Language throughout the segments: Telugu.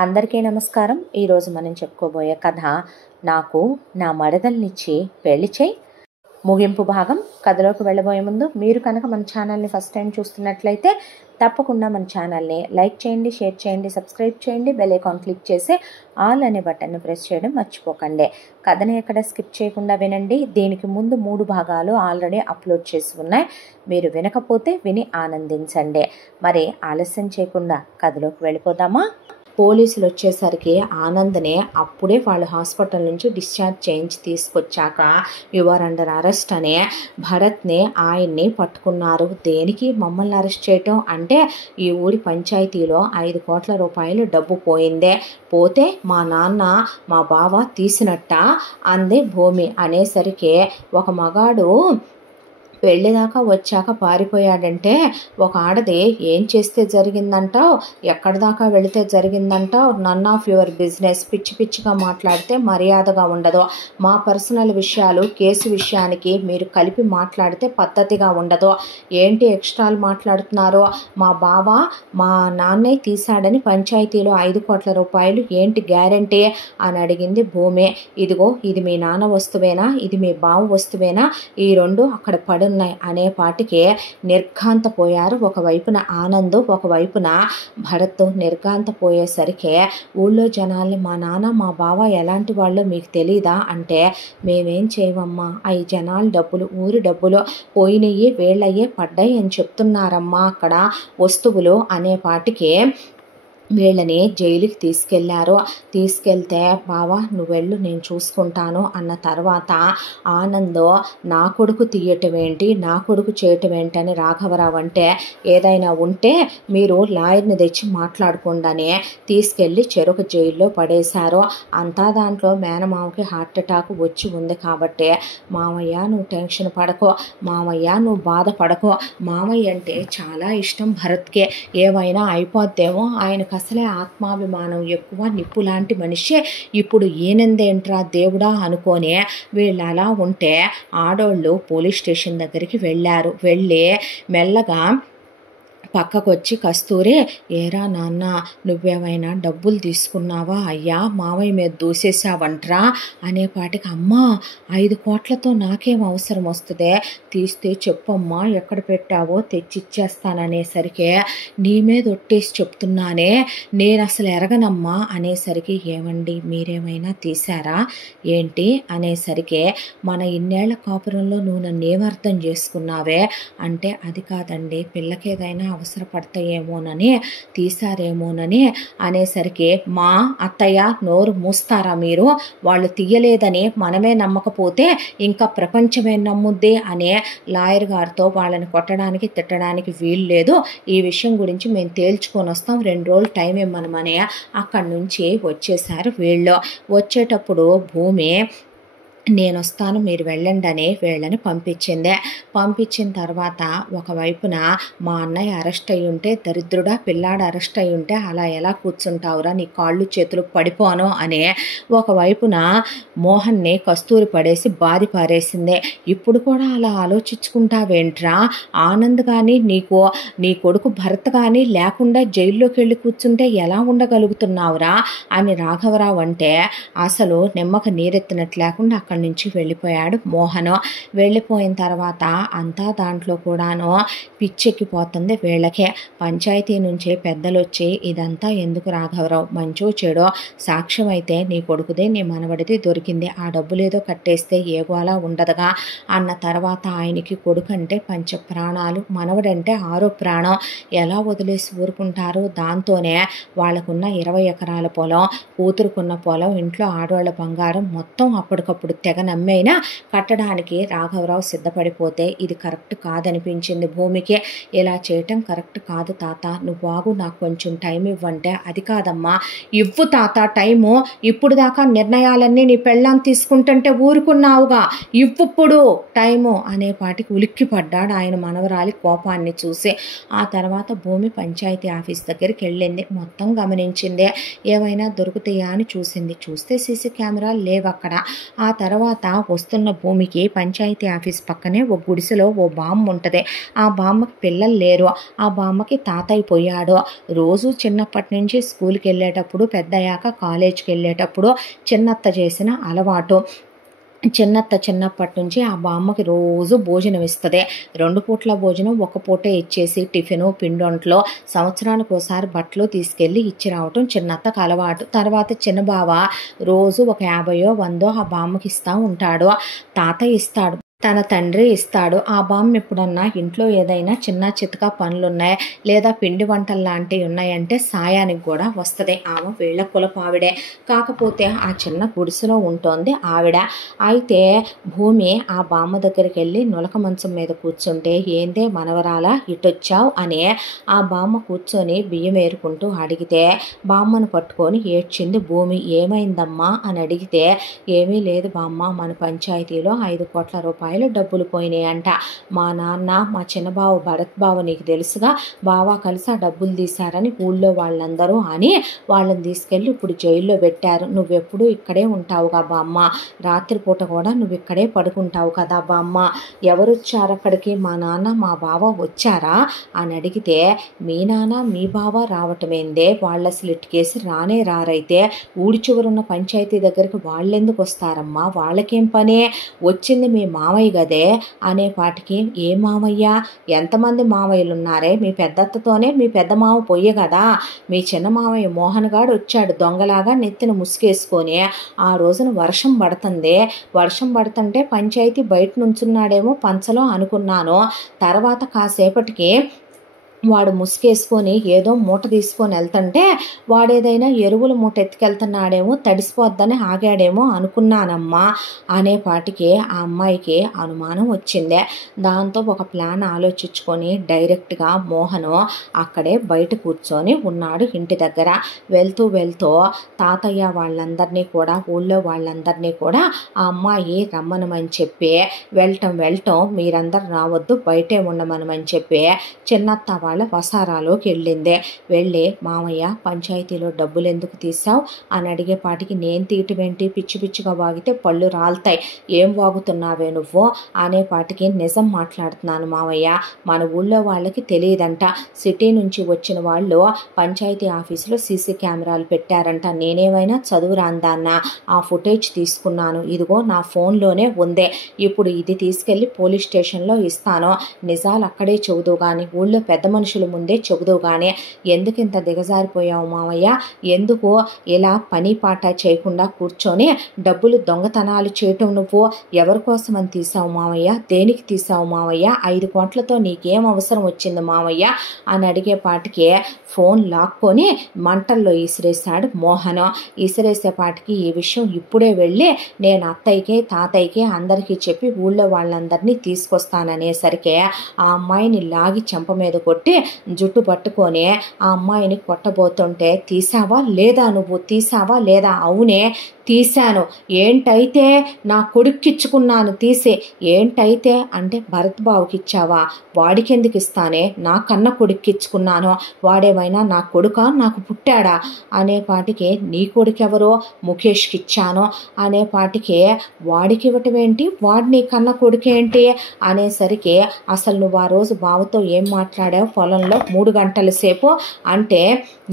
అందరికీ నమస్కారం. ఈరోజు మనం చెప్పుకోబోయే కథ నాకు నా మరదల్నిచ్చి పెళ్లి చేయి ముగింపు భాగం. కథలోకి వెళ్ళబోయే ముందు మీరు కనుక మన ఛానల్ని ఫస్ట్ టైం చూస్తున్నట్లయితే తప్పకుండా మన ఛానల్ని లైక్ చేయండి, షేర్ చేయండి, సబ్స్క్రైబ్ చేయండి, బెల్ ఐకాన్ క్లిక్ చేసి ఆల్ అనే బటన్ని ప్రెస్ చేయడం మర్చిపోకండి. కథని ఎక్కడ స్కిప్ చేయకుండా వినండి. దీనికి ముందు 3 భాగాలు ఆల్రెడీ అప్లోడ్ చేసి ఉన్నాయి. మీరు వినకపోతే విని ఆనందించండి. మరి ఆలస్యం చేయకుండా కథలోకి వెళ్ళిపోదామా? పోలీసులు వచ్చేసరికి ఆనంద్ని అప్పుడే వాళ్ళు హాస్పిటల్ నుంచి డిశ్చార్జ్ చేయించి తీసుకొచ్చాక యువర్ అండర్ అరెస్ట్ అని భరత్ని ఆయన్ని పట్టుకున్నారు. దేనికి మమ్మల్ని అరెస్ట్ చేయటం అంటే ఈ ఊరి పంచాయతీలో 5 కోట్ల రూపాయలు డబ్బు పోయిందే. పోతే మా నాన్న మా బావ తీసినట్ట అంది భూమి. అనేసరికి ఒక మగాడు పెళ్ళిదాకా వచ్చాక పారిపోయాడంటే ఒక ఆడది ఏం చేస్తే జరిగిందంటావు, ఎక్కడి దాకా వెళితే జరిగిందంటావు, నన్ ఆఫ్ యువర్ బిజినెస్. పిచ్చి పిచ్చిగా మాట్లాడితే మర్యాదగా ఉండదు. మా పర్సనల్ విషయాలు కేసు విషయానికి మీరు కలిపి మాట్లాడితే పద్ధతిగా ఉండదు. ఏంటి ఎక్స్ట్రాలు మాట్లాడుతున్నారు? మా బావ మా నాన్నే తీశాడని పంచాయతీలో 5 కోట్ల రూపాయలు ఏంటి గ్యారంటీ అని అడిగింది భూమి. ఇదిగో ఇది మీ నాన్న వస్తువేనా, ఇది మీ బావ వస్తువేనా, ఈ 2 అక్కడ పడు అనే పాటికి నిర్ఘాంతపోయారు. ఒకవైపున ఆనంద్, ఒకవైపున భరత్. నిర్ఘాంతపోయేసరికి ఊళ్ళో జనాల్ని మా నాన్న మా బావ ఎలాంటి వాళ్ళు మీకు తెలీదా అంటే మేమేం చేయమమ్మా, అవి జనాల డబ్బులు, ఊరి డబ్బులు పోయినయ్యి వేళ్ళయ్యే పడ్డాయి అని చెప్తున్నారమ్మా అక్కడ వస్తువులు అనే పాటికి వీళ్ళని జైలుకి తీసుకెళ్లారు. తీసుకెళ్తే బావా నువ్వు వెళ్ళు నేను చూసుకుంటాను అన్న తర్వాత ఆనంద్ నా కొడుకు తీయటం ఏంటి, నా కొడుకు చేయటం ఏంటి అని రాఘవరావు అంటే ఏదైనా ఉంటే మీరు లాయర్ని తెచ్చి మాట్లాడుకుండానే తీసుకెళ్ళి చెరుకు జైల్లో పడేశారు. అంతా దాంట్లో మేనమామకి హార్ట్ అటాక్ వచ్చి ఉంది కాబట్టి మామయ్య నువ్వు టెన్షన్ పడకో, మామయ్య నువ్వు బాధపడకో, మామయ్య అంటే చాలా ఇష్టం భరత్కే, ఏమైనా అయిపోద్దేమో, ఆయనకు అసలే ఆత్మాభిమానం ఎక్కువ, నిప్పు లాంటి మనిషి, ఇప్పుడు ఈనందేంట్రా దేవుడా అనుకొని వీళ్ళు అలా ఉంటే ఆడోళ్ళు పోలీస్ స్టేషన్ దగ్గరికి వెళ్ళారు. వెళ్ళి మెల్లగా పక్కకొచ్చి కస్తూరి ఏరా నాన్న నువ్వేమైనా డబ్బులు తీసుకున్నావా అయ్యా, మావయ్య మీద దూసేసావంట్రా అనేపాటికి అమ్మా 5 కోట్లతో నాకేం అవసరం వస్తుందే, తీస్తే చెప్పమ్మా ఎక్కడ పెట్టావో తెచ్చిచ్చేస్తాననేసరికి నీ మీద ఒట్టేసి చెప్తున్నానే నేను అసలు ఎరగనమ్మా అనేసరికి ఏమండి మీరేమైనా తీశారా ఏంటి అనేసరికి మన ఇన్నేళ్ల కాపురంలో నువ్వు నన్ను ఏమర్థం చేసుకున్నావే అంటే అది కాదండి పిల్లకేదైనా అవసరపడతాయేమోనని తీశారేమోనని అనేసరికి మా అత్తయ్య నోరు మూస్తారా మీరు, వాళ్ళు తీయలేదని మనమే నమ్మకపోతే ఇంకా ప్రపంచమే నమ్ముద్ది అనే లాయర్ గారితో వాళ్ళని కొట్టడానికి తిట్టడానికి వీలు లేదు, ఈ విషయం గురించి మేము తేల్చుకొని వస్తాం, 2 రోజులు టైం ఇమ్మనమని అక్కడి నుంచి వచ్చేసారు వీళ్ళు. వచ్చేటప్పుడు భూమి నేను వస్తాను మీరు వెళ్ళండి అని వీళ్ళని పంపించిందే. పంపించిన తర్వాత ఒకవైపున మా అన్నయ్య అరెస్ట్ అయ్యి ఉంటే దరిద్రుడా పిల్లాడు అరెస్ట్ అయ్యి ఉంటే అలా ఎలా కూర్చుంటావురా నీ కాళ్ళు చేతులు పడిపోను అని ఒకవైపున మోహన్ని కస్తూరి పడేసి బాధి పారేసిందే. ఇప్పుడు కూడా అలా ఆలోచించుకుంటావేంట్రా, ఆనంద్ కానీ నీకు నీ కొడుకు భరత్ కానీ లేకుండా జైల్లోకి వెళ్ళి కూర్చుంటే ఎలా ఉండగలుగుతున్నావురా అని రాఘవరావు అంటే అసలు నిమ్మక నీరెత్తినట్లు లేకుండా అక్కడి నుంచి వెళ్ళిపోయాడు మోహన్. వెళ్ళిపోయిన తర్వాత అంతా దాంట్లో కూడాను పిచ్చెక్కిపోతుంది వీళ్ళకే. పంచాయతీ నుంచి పెద్దలు వచ్చి ఇదంతా ఎందుకు రాఘవరావు, మంచో చెడో సాక్ష్యం అయితే నీ కొడుకుదే నీ మనవడిది దొరికింది, ఆ డబ్బులేదో కట్టేస్తే ఏగోలా ఉండదుగా అన్న తర్వాత ఆయనకి కొడుకు అంటే పంచ ప్రాణాలు, మనవడంటే 6వ ప్రాణం, ఎలా వదిలేసి ఊరుకుంటారు. దాంతోనే వాళ్ళకున్న 20 ఎకరాల పొలం, కూతురుకున్న పొలం, ఇంట్లో ఆడవాళ్ళ బంగారం మొత్తం అప్పటికప్పుడు తెగ నమ్మైనా కట్టడానికి రాఘవరావు సిద్ధపడిపోతే ఇది కరెక్ట్ కాదనిపించింది భూమికి. ఇలా చేయటం కరెక్ట్ కాదు తాత, నువ్వు ఆగు నాకు కొంచెం టైం ఇవ్వంటే అది కాదమ్మా ఇవ్వు తాత టైము, ఇప్పుడు దాకా నిర్ణయాలన్నీ నీ పెళ్ళాం తీసుకుంటుంటే ఊరుకున్నావుగా, ఇవ్వుప్పుడు టైము అనేపాటికి ఉలిక్కి పడ్డాడు ఆయన మనవరాలి కోపాన్ని చూసి. ఆ తర్వాత భూమి పంచాయతీ ఆఫీస్ దగ్గరికి వెళ్ళింది. మొత్తం గమనించింది, ఏమైనా దొరుకుతాయా అని చూసింది. చూస్తే సీసీ కెమెరాలు లేవు అక్కడ. ఆ తర్వాత తర్వాత వస్తున్న భూమికి పంచాయతీ ఆఫీస్ పక్కనే ఓ గుడిసెలో ఓ బామ్మ ఉంటుంది. ఆ బామ్మకి పిల్లలు లేరు. ఆ బామ్మకి తాతయ్య పోయాడు. రోజు చిన్నప్పటి నుంచి స్కూల్కి వెళ్ళేటప్పుడు, పెద్దయ్యాక కాలేజ్కి వెళ్ళేటప్పుడు చిన్నత్త చేసిన అలవాటు. చిన్నత్త చిన్నప్పటి నుంచి ఆ బామ్మకి రోజు భోజనం ఇస్తుంది. 2 పూట్ల భోజనం ఒక పూటే ఇచ్చేసి టిఫిను పిండొంట్లో సంవత్సరానికి ఒకసారి బట్టలు తీసుకెళ్ళి ఇచ్చి రావటం చిన్నత్తకు అలవాటు. తర్వాత చిన్న బావ రోజు ఒక 50-100 ఆ బామ్మకి ఇస్తూ ఉంటాడు. తాతయ్య ఇస్తాడు, తన తండ్రి ఇస్తాడు. ఆ బామ్మ ఎప్పుడన్నా ఇంట్లో ఏదైనా చిన్న చితకా పనులున్నాయి లేదా పిండి వంటలు లాంటివి ఉన్నాయంటే సాయానికి కూడా వస్తుంది. ఆమె వీళ్ళ కులపావిడే. కాకపోతే ఆ చిన్న గుడిసెలో ఉంటుంది ఆవిడ. అయితే భూమి ఆ బామ్మ దగ్గరికి వెళ్ళి నులక మంచం మీద కూర్చుంటే, ఏందే మనవరాలా ఇటొచ్చావు అని ఆ బామ్మ కూర్చొని బియ్యం ఏరుకుంటూ అడిగితే, బామ్మను పట్టుకొని ఏడ్చింది భూమి. ఏమైందమ్మా అని అడిగితే, ఏమీ లేదు బామ్మ, మన పంచాయతీలో 5 కోట్ల రూపాయలు డబ్బులు పోయినాయంట. మా నాన్న, మా చిన్న బావ భరత్ బావ నీకు తెలుసుగా, బావ కలిసి ఆ డబ్బులు తీశారని ఊళ్ళో వాళ్ళందరూ అని వాళ్ళని తీసుకెళ్ళి ఇప్పుడు జైల్లో పెట్టారు. నువ్వెప్పుడు ఇక్కడే ఉంటావుగా బామ్మ, రాత్రిపూట కూడా నువ్వు ఇక్కడే పడుకుంటావు కదా బామ్మ. ఎవరొచ్చారు అక్కడికి? మా నాన్న మా బావ వచ్చారా అని అడిగితే, మీ నాన్న మీ బావ రావటమేందే, వాళ్ళు అసలు ఇటుకేసి రానే రారైతే ఊడి చివరున్న పంచాయతీ దగ్గరికి వాళ్ళెందుకు వస్తారమ్మా, వాళ్ళకేం పనే, వచ్చింది మీ మామయ్య గదే అనేపాటికి, ఏ మామయ్య, ఎంతమంది మామయ్యలు ఉన్నారే, మీ పెద్దత్తతోనే మీ పెద్ద మామ పొయ్యే కదా, మీ చిన్న మామయ్య మోహన్ గాడు వచ్చాడు దొంగలాగా నెత్తిన ముసుగేసుకొని. ఆ రోజున వర్షం పడుతుంది. వర్షం పడుతుంటే పంచాయతీ బయట నుంచున్నాడేమో పంచలో అనుకున్నాను. తర్వాత కాసేపటికి వాడు ముసుగేసుకొని ఏదో మూట తీసుకొని వెళ్తుంటే వాడేదైనా ఎరువుల మూట ఎత్తుకెళ్తున్నాడేమో, తడిసిపోద్దని ఆగాడేమో అనుకున్నానమ్మా అనేపాటికి ఆ అమ్మాయికి అనుమానం వచ్చింది. దాంతో ఒక ప్లాన్ ఆలోచించుకొని డైరెక్ట్గా మోహను అక్కడే బయట కూర్చొని ఉన్నాడు ఇంటి దగ్గర. వెళ్తూ వెళ్తూ తాతయ్య వాళ్ళందరినీ కూడా, ఊళ్ళో వాళ్ళందరినీ కూడా ఆ అమ్మాయి రమ్మనమని చెప్పి, వెళ్ళటం మీరందరూ రావద్దు, బయటే ఉండమనమని చెప్పి చిన్నత్త వాళ్ళ వసారాలోకి వెళ్ళిందే. వెళ్ళి, మామయ్య పంచాయతీలో డబ్బులు ఎందుకు తీసావు అని అడిగేపాటికి, నేను తీయటమేంటి, పిచ్చి పిచ్చిగా వాగితే పళ్ళు రాలుతాయి, ఏం వాగుతున్నావే నువ్వు అనేపాటికి, నిజం మాట్లాడుతున్నాను మామయ్య, మన ఊళ్ళో వాళ్ళకి తెలియదంట, సిటీ నుంచి వచ్చిన వాళ్ళు పంచాయతీ ఆఫీసులో సీసీ కెమెరాలు పెట్టారంట, నేనేమైనా చదువు రాందాన్నా, ఆ ఫుటేజ్ తీసుకున్నాను, ఇదిగో నా ఫోన్లోనే ఉందే, ఇప్పుడు ఇది తీసుకెళ్ళి పోలీస్ స్టేషన్లో ఇస్తాను, నిజాలు అక్కడే చెబుదు కానీ ఊళ్ళో పెద్ద మనుషుల ముందే చెబుదు కానీ, ఎందుకు ఇంత దిగజారిపోయావు మామయ్య, ఎందుకు ఇలా పని పాట చేయకుండా కూర్చొని డబ్బులు దొంగతనాలు చేయటం, నువ్వు ఎవరి కోసం అని తీసావు మామయ్య, దేనికి తీసావు మామయ్య, 5 కోట్లతో నీకేం అవసరం వచ్చింది మామయ్య అని అడిగేపాటికి ఫోన్ లాక్కొని మంటల్లో ఇసిరేశాడు మోహన్. ఇసిరేసేపాటికి ఈ విషయం ఇప్పుడే వెళ్ళి నేను అత్తయ్యకి తాతయ్యకి అందరికీ చెప్పి ఊళ్ళో వాళ్ళందరినీ తీసుకొస్తాననేసరికి ఆ అమ్మాయిని లాగి చెంప మీద కొట్టి జుట్టు పట్టుకొని ఆ అమ్మాయిని కొట్టబోతుంటే, తీసావా లేదా, నువ్వు తీసావా లేదా, అవునే తీశాను, ఏంటైతే, నా కొడుక్కిచ్చుకున్నాను తీసి, ఏంటైతే అంటే భరత్ బావుకి ఇచ్చావా, వాడికి ఎందుకు ఇస్తానే, నా కన్న కొడుక్కిచ్చుకున్నాను, వాడేమైనా నా కొడుకా, నాకు పుట్టాడా అనేపాటికి, నీ కొడుకెవరో ముఖేష్కి ఇచ్చాను అనేపాటికి, వాడికి ఇవ్వటం ఏంటి, వాడు నీ కన్న కొడుకేంటి అనేసరికి, అసలు నువ్వు ఆ రోజు బావతో ఏం మాట్లాడావు పొలంలో 3 గంటల సేపు అంటే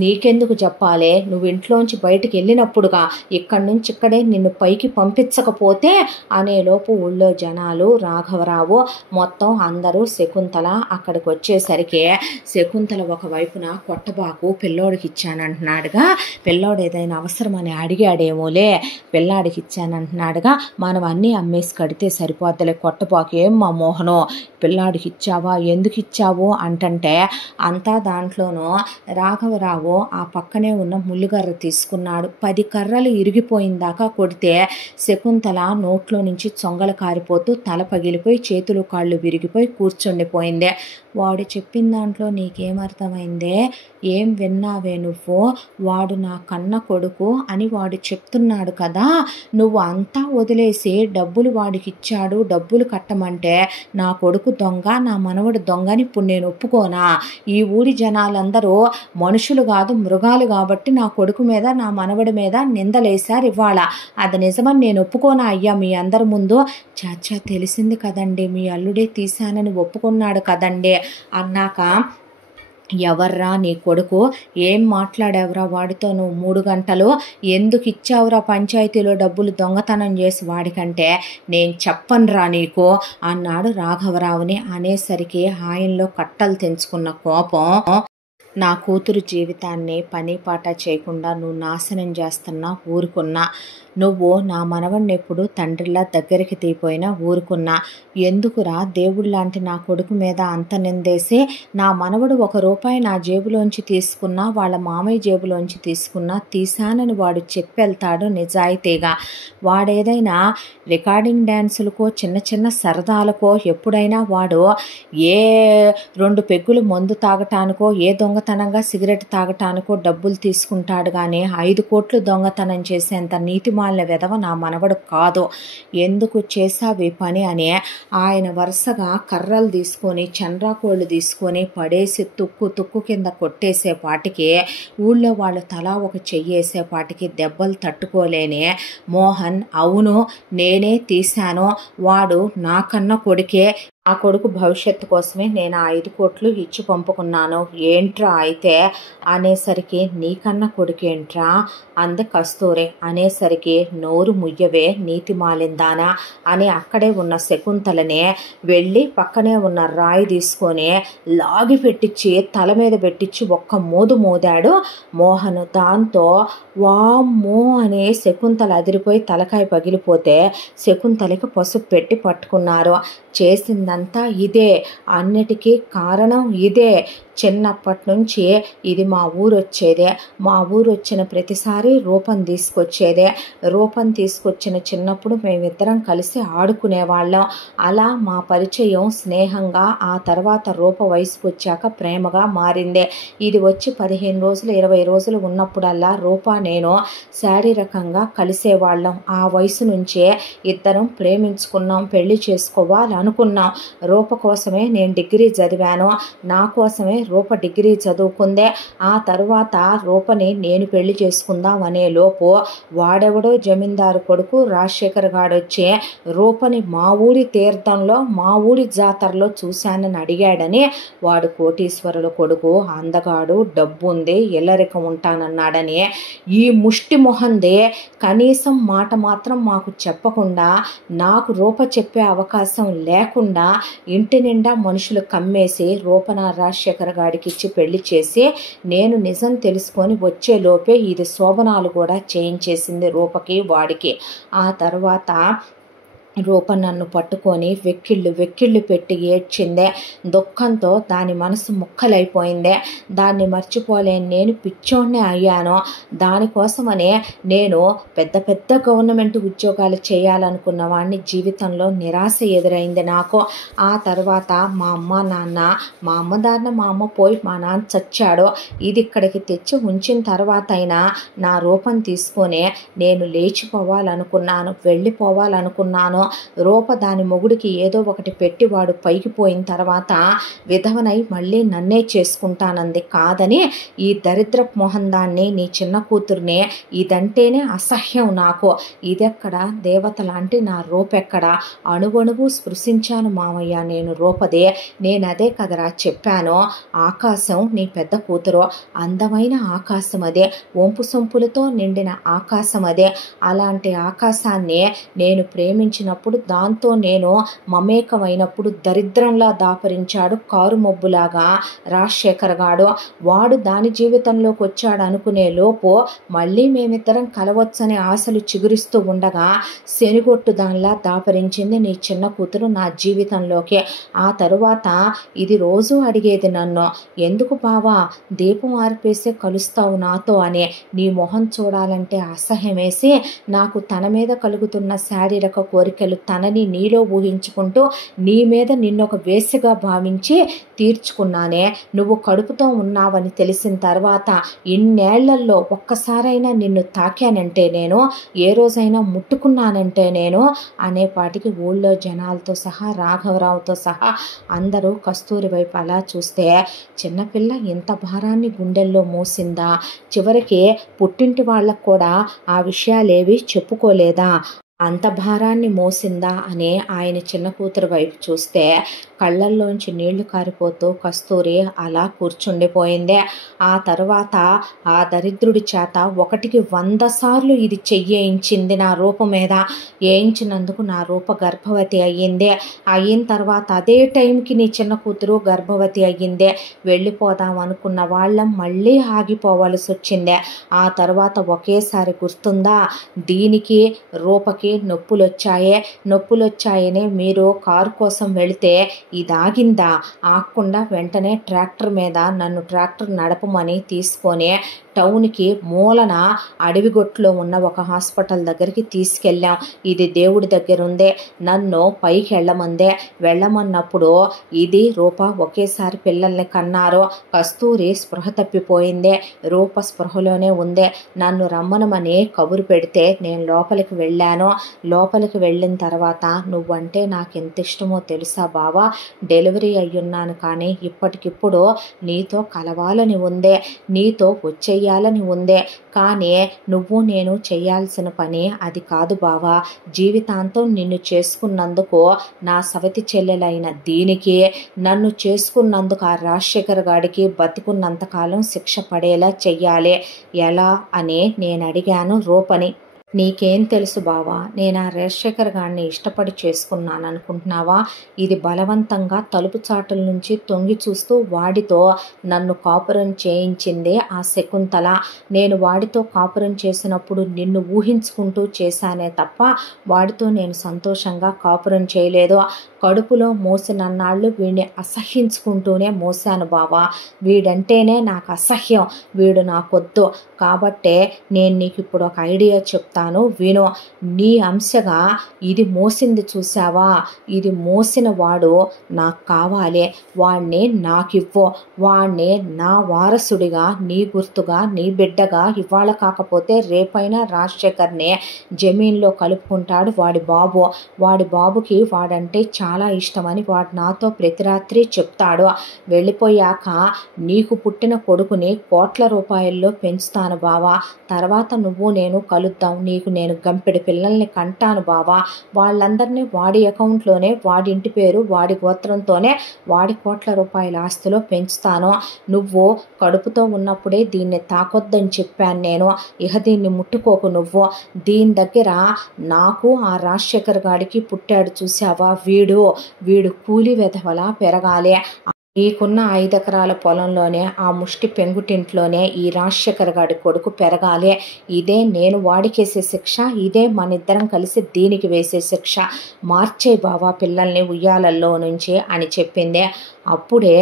నీకెందుకు చెప్పాలి, నువ్వు ఇంట్లోంచి బయటికి వెళ్ళినప్పుడుగా, ఇక్కడి నుంచి ఇక్కడే నిన్ను పైకి పంపించకపోతే అనేలోపు ఊళ్ళో జనాలు, రాఘవరావు మొత్తం అందరూ, శకుంతల అక్కడికి వచ్చేసరికి, శకుంతల ఒకవైపున కొట్టబాకు పిల్లోడికి ఇచ్చానంటున్నాడుగా, పిల్లోడు ఏదైనా అవసరమని అడిగాడేమోలే, పిల్లాడికి ఇచ్చానంటున్నాడుగా, మనం అన్నీ అమ్మేసి కడితే సరిపోద్దలే, కొట్టబాకు, ఏం మా మోహను పిల్లాడికి ఇచ్చావా, ఎందుకు ఇచ్చావు అంటంటే, అంతా దాంట్లోనూ రాఘవరావు ఆ పక్కనే ఉన్న ముళ్ళుగర్ర తీసుకున్నాడు. 10 కర్రలు ఇరిగిపోయిందాకా కొడితే శకుంతల నోట్లో నుంచి చొంగలు కారిపోతూ తల పగిలిపోయి చేతులు కాళ్ళు విరిగిపోయి కూర్చుండిపోయింది. వాడు చెప్పిన దాంట్లో నీకేమర్థమైందే? ఏం విన్నావే నువ్వు? వాడు నా కన్న కొడుకు అని వాడు చెప్తున్నాడు కదా, నువ్వు అంతా వదిలేసి డబ్బులు వాడికి ఇచ్చాడు, డబ్బులు కట్టమంటే నా కొడుకు దొంగ, నా మనవడు దొంగని ఇప్పుడు నేను ఒప్పుకోనా? ఈ ఊరి జనాలందరూ మనుషులు కాదు మృగాలు కాబట్టి నా కొడుకు మీద నా మనవడి మీద నిందలేశారు ఇవాళ. అది నిజమని నేను ఒప్పుకోనా అయ్యా మీ అందరి ముందు? చాచా తెలిసింది కదండి, మీ అల్లుడే తీశానని ఒప్పుకున్నాడు కదండి అన్నాక, ఎవర్రా నీ కొడుకు? ఏం మాట్లాడావురా వాడితో నువ్వు 3 గంటలు? ఎందుకు ఇచ్చావురా పంచాయతీలో డబ్బులు దొంగతనం చేసి వాడికంటే? నేను చెప్పనురా నీకు అన్నాడు రాఘవరావుని. అనేసరికి ఆయనలో కట్టలు తెంచుకున్న కోపం, నా కూతురు జీవితాన్ని పని పాట చేయకుండా నువ్వు నాశనం చేస్తున్నా ఊరుకున్నా, నువ్వు నా మనవడిని ఎప్పుడు తండ్రిలా దగ్గరికి తీపోయినా ఊరుకున్నా, ఎందుకురా దేవుళ్ళలాంటి నా కొడుకు మీద అంత నిందేసి నా మనవడు 1 రూపాయి నా జేబులోంచి తీసుకున్నా, వాళ్ళ మామయ్య జేబులోంచి తీసుకున్నా తీశానని వాడు చెప్పెళ్తాడు నిజాయితీగా. వాడేదైనా రికార్డింగ్ డ్యాన్సులకో చిన్న చిన్న సరదాలకో ఎప్పుడైనా వాడు ఏ 2 పెగ్గులు మందు తాగటానికో ఏ దొంగతనంగా సిగరెట్ తాగటానికో డబ్బులు తీసుకుంటాడు కానీ 5 కోట్లు దొంగతనం చేసేంత నీతిమాలిన వెధవ నా మనవడు కాదు. ఎందుకు చేసావి పని అని ఆయన వరుసగా కర్రలు తీసుకొని చండ్రాకోళ్ళు తీసుకొని పడేసి తుక్కు కింద కొట్టేసేపాటికి, ఊళ్ళో వాళ్ళు తలా ఒక చెయ్యేసేపాటికి దెబ్బలు తట్టుకోలేని మోహన్, అవును నేనే తీశాను, వాడు నాకన్నా కొడుకే, ఆ కొడుకు భవిష్యత్తు కోసమే నేను 5 కోట్లు ఇచ్చి పంపుకున్నాను, ఏంట్రా అయితే అనేసరికి, నీకన్నా కొడుకేంట్రా అంది కస్తూరి. అనేసరికి, నోరు ముయ్యవే నీతి మాలిందానా అని అక్కడే ఉన్న శకుంతలనే వెళ్ళి పక్కనే ఉన్న రాయి తీసుకొని లాగి పెట్టించి తల మీద పెట్టించి ఒక్క మోదు మోదాడు మోహన్. దాంతో వామ్మో అని శకుంతల అదిరిపోయి తలకాయ పగిలిపోతే శకుంతలకి పసుపు పెట్టి పట్టుకున్నారు. చేసిందంతా ఇదే, అన్నిటికీ కారణం ఇదే. చిన్నప్పటి నుంచి ఇది మా ఊరు వచ్చేదే, మా ఊరు వచ్చిన ప్రతిసారి రూపం తీసుకొచ్చేదే, రూపం తీసుకొచ్చిన చిన్నప్పుడు మేమిద్దరం కలిసి ఆడుకునేవాళ్ళం. అలా మా పరిచయం స్నేహంగా ఆ తర్వాత రూప వయసుకు వచ్చాక ప్రేమగా మారిందే. ఇది వచ్చి 15 రోజులు 20 రోజులు ఉన్నప్పుడల్లా రూప నేను శారీరకంగా కలిసేవాళ్ళం. ఆ వయసు నుంచే ఇద్దరం ప్రేమించుకున్నాం, పెళ్లి చేసుకోవాలనుకున్నాం. రూప కోసమే నేను డిగ్రీ చదివాను, నా కోసమే రూప డిగ్రీ చదువుకుందే. ఆ తర్వాత రూపని నేను పెళ్లి చేసుకుందాం అనే లోపు వాడెవడో జమీందారు కొడుకు రాజశేఖర్ గాడొచ్చి రూపని మా ఊరి తీర్థంలో మా ఊరి జాతరలో చూశానని అడిగాడని, వాడు కోటీశ్వరుల కొడుకు, అందగాడు, డబ్బు ఉంది, ఇల్లరికం ఉంటానన్నాడని ఈ ముష్టి మొహందే కనీసం మాట మాత్రం మాకు చెప్పకుండా, నాకు రూప చెప్పే అవకాశం లేకుండా ఇంటి నిండా మనుషులు కమ్మేసి రూపన రాజశేఖర్ గాడికి ఇచ్చి పెళ్లి చేసి నేను నిజం తెలుసుకొని వచ్చే లోపే ఇది శోభనాలు కూడా చేయించేసింది రూపకి వాడికి. ఆ తర్వాత రూప నన్ను పట్టుకొని వెక్కిళ్ళు పెట్టి ఏడ్చిందే. దుఃఖంతో దాని మనసు ముక్కలైపోయిందే. దాన్ని మర్చిపోలేని నేను పిచ్చోడ్నే అయ్యాను. దానికోసమనే నేను పెద్ద గవర్నమెంట్ ఉద్యోగాలు చేయాలనుకున్న వాడిని జీవితంలో నిరాశ ఎదురైంది నాకు. ఆ తర్వాత మా అమ్మ నాన్న, మా అమ్మ దారిన మా అమ్మ పోయి మా నాన్న చచ్చాడు. ఇది ఇక్కడికి తెచ్చి ఉంచిన తర్వాత అయినా నా రూపం తీసుకొని నేను లేచిపోవాలనుకున్నాను, వెళ్ళిపోవాలనుకున్నాను. రూప దాని మొగుడికి ఏదో ఒకటి పెట్టి వాడు పైకి పోయిన తర్వాత విధవనై మళ్ళీ నన్నే చేసుకుంటానంది. కాదని ఈ దరిద్ర మొహం దాన్ని, నీ చిన్న కూతుర్ని, ఇదంటేనే అసహ్యం నాకు. ఇదెక్కడ దేవత లాంటి నా రూపెక్కడ? అణువణువు స్పృశించాను మామయ్య నేను రూపదే. నేనదే కదరా చెప్పాను, ఆకాశం నీ పెద్ద కూతురు, అందమైన ఆకాశం అదే, ఒంపు సొంపులతో నిండిన ఆకాశం అదే. అలాంటి ఆకాశాన్ని నేను ప్రేమించినప్పుడు, దాంతో నేను మమేకమైనప్పుడు దరిద్రంలా దాపరించాడు కారు మబ్బులాగా రాజశేఖర్ గాడు. వాడు దాని జీవితంలోకి వచ్చాడు అనుకునే లోపు మళ్ళీ మేమిద్దరం కలవచ్చని ఆశలు చిగురిస్తూ ఉండగా శనిగొట్టు దానిలా దాపరించింది నీ చిన్న కూతురు నా జీవితంలోకి. ఆ తరువాత ఇది రోజు అడిగేది నన్ను, ఎందుకు బావా దీపం ఆర్పేసే కలుస్తావు నాతో అని. నీ మొహం చూడాలంటే అసహ్యమేసి నాకు తన మీద కలుగుతున్న శారీరక కోరిక కోరికలు తనని నీలో ఊహించుకుంటూ నీ మీద నిన్నొక వేశ్యగా భావించి తీర్చుకున్నానే. నువ్వు కడుపుతో ఉన్నావని తెలిసిన తర్వాత ఇన్నేళ్లలో ఒక్కసారైనా నిన్ను తాకానంటే నేను, ఏ రోజైనా ముట్టుకున్నానంటే నేను అనేపాటికి ఊళ్ళో జనాలతో సహా రాఘవరావుతో సహా అందరూ కస్తూరి వైపు అలా చూస్తే చిన్నపిల్ల ఇంత భారాన్ని గుండెల్లో మోసిందా, చివరికి పుట్టింటి వాళ్ళకు కూడా ఆ విషయాలేవి చెప్పుకోలేదా, అంత భారాన్ని మోసిందా అని ఆయన చిన్న కూతురు వైపు చూస్తే కళ్ళల్లోంచి నీళ్లు కారిపోతూ కస్తూరి అలా కూర్చుండిపోయిందే. ఆ తర్వాత ఆ దరిద్రుడి చేత 1కి 100 సార్లు ఇది చెయ్యించింది నా రూప మీద. వేయించినందుకు నా రూప గర్భవతి అయ్యింది. అయిన తర్వాత అదే టైంకి నీ చిన్న కూతురు గర్భవతి అయ్యిందే. వెళ్ళిపోదాం అనుకున్న వాళ్ళం మళ్ళీ ఆగిపోవలసి వచ్చిందే. ఆ తర్వాత ఒకేసారి గుర్తుందా, దీనికి రూపకి నొప్పులొచ్చాయని మీరు కారు కోసం వెళితే ఇది ఆగిందా, ఆగకుండా వెంటనే ట్రాక్టర్ నడపమని తీసుకొని టౌన్కి మూలన అడవిగొట్టులో ఉన్న ఒక హాస్పిటల్ దగ్గరికి తీసుకెళ్ళాం. ఇది దేవుడి దగ్గర ఉందే, నన్ను పైకి వెళ్ళమన్నప్పుడు ఇది రూప ఒకేసారి పిల్లల్ని కన్నారు. కస్తూరి స్పృహ తప్పిపోయిందే, రూప స్పృహలోనే ఉందే. నన్ను రమ్మనమని కబురు పెడితే నేను లోపలికి వెళ్ళాను. లోపలికి వెళ్ళిన తర్వాత నువ్వంటే నాకు ఎంత ఇష్టమో తెలుసా బావా, డెలివరీ అయ్యున్నాను కానీ ఇప్పటికిప్పుడు నీతో కలవాలని ఉందే, నీతో వచ్చేయాలని ఉందే. కానీ నువ్వు నేను చేయాల్సిన పని అది కాదు బావా. జీవితాంతం నిన్ను చేసుకున్నందుకు నా సవతి చెల్లెలైన దీనికి, నన్ను చేసుకున్నందుకు ఆ రాజశేఖర్ గాడికి బతికున్నంతకాలం శిక్ష పడేలా చెయ్యాలి. ఎలా అని నేను అడిగాను రూపని. నీకేం తెలుసు బావా, నేను ఆ రాజశేఖర్ గాడిని ఇష్టపడి చేసుకున్నాను అనుకుంటున్నావా? ఇది బలవంతంగా తలుపు చాటుల నుంచి తొంగి చూస్తూ వాడితో నన్ను కాపురం చేయించింది ఆ శకుంతల. నేను వాడితో కాపురం చేసినప్పుడు నిన్ను ఊహించుకుంటూ చేశానే తప్ప వాడితో నేను సంతోషంగా కాపురం చేయలేదు. కడుపులో మోసినన్నాళ్ళు వీడిని అసహ్యించుకుంటూనే మోసాను బావా. వీడంటేనే నాకు అసహ్యం, వీడు నాకొద్దు. కాబట్టే నేను నీకు ఇప్పుడు ఒక ఐడియా చెప్తాను విను. నీ అంశగా ఇది మోసింది చూసావా, ఇది మోసిన వాడు నాకు కావాలి. వాడిని నాకివ్వు. వాడిని నా వారసుడిగా, నీ గుర్తుగా, నీ బిడ్డగా ఇవాళ కాకపోతే రేపైనా రాజశేఖర్ని జమీన్లో కలుపుకుంటాడు వాడి బాబుకి వాడంటే చాలా ఇష్టమని వాడు నాతో ప్రతి రాత్రి చెప్తాడు. వెళ్ళిపోయాక నీకు పుట్టిన కొడుకుని కోట్ల రూపాయల్లో పెంచుతాను బావా. తర్వాత నువ్వు నేను కలుద్దాం. నీకు నేను గంపెడి పిల్లల్ని కంటాను బావా. వాళ్ళందరినీ వాడి అకౌంట్లోనే, వాడి ఇంటి పేరు, వాడి గోత్రంతోనే, వాడి కోట్ల రూపాయల ఆస్తిలో పెంచుతాను. నువ్వు కడుపుతో ఉన్నప్పుడే దీన్ని తాకొద్దని చెప్పాను నేను. ఇహ దీన్ని ముట్టుకోకు నువ్వు. దీని దగ్గర నాకు ఆ రాజశేఖర్ గాడికి పుట్టాడు చూసావా వీడు కూలి వెధవలా పెరగాలి. నీకున్న 5 ఎకరాల పొలంలోనే, ఆ ముష్టి పెంగుటింట్లోనే ఈ రాజశేఖర్ గాడి కొడుకు పెరగాలి. ఇదే నేను వాడికేసే శిక్ష, ఇదే మనిద్దరం కలిసి దీనికి వేసే శిక్ష. మార్చే బావా పిల్లల్ని ఉయ్యాలల్లో నుంచి అని చెప్పిందే. అప్పుడే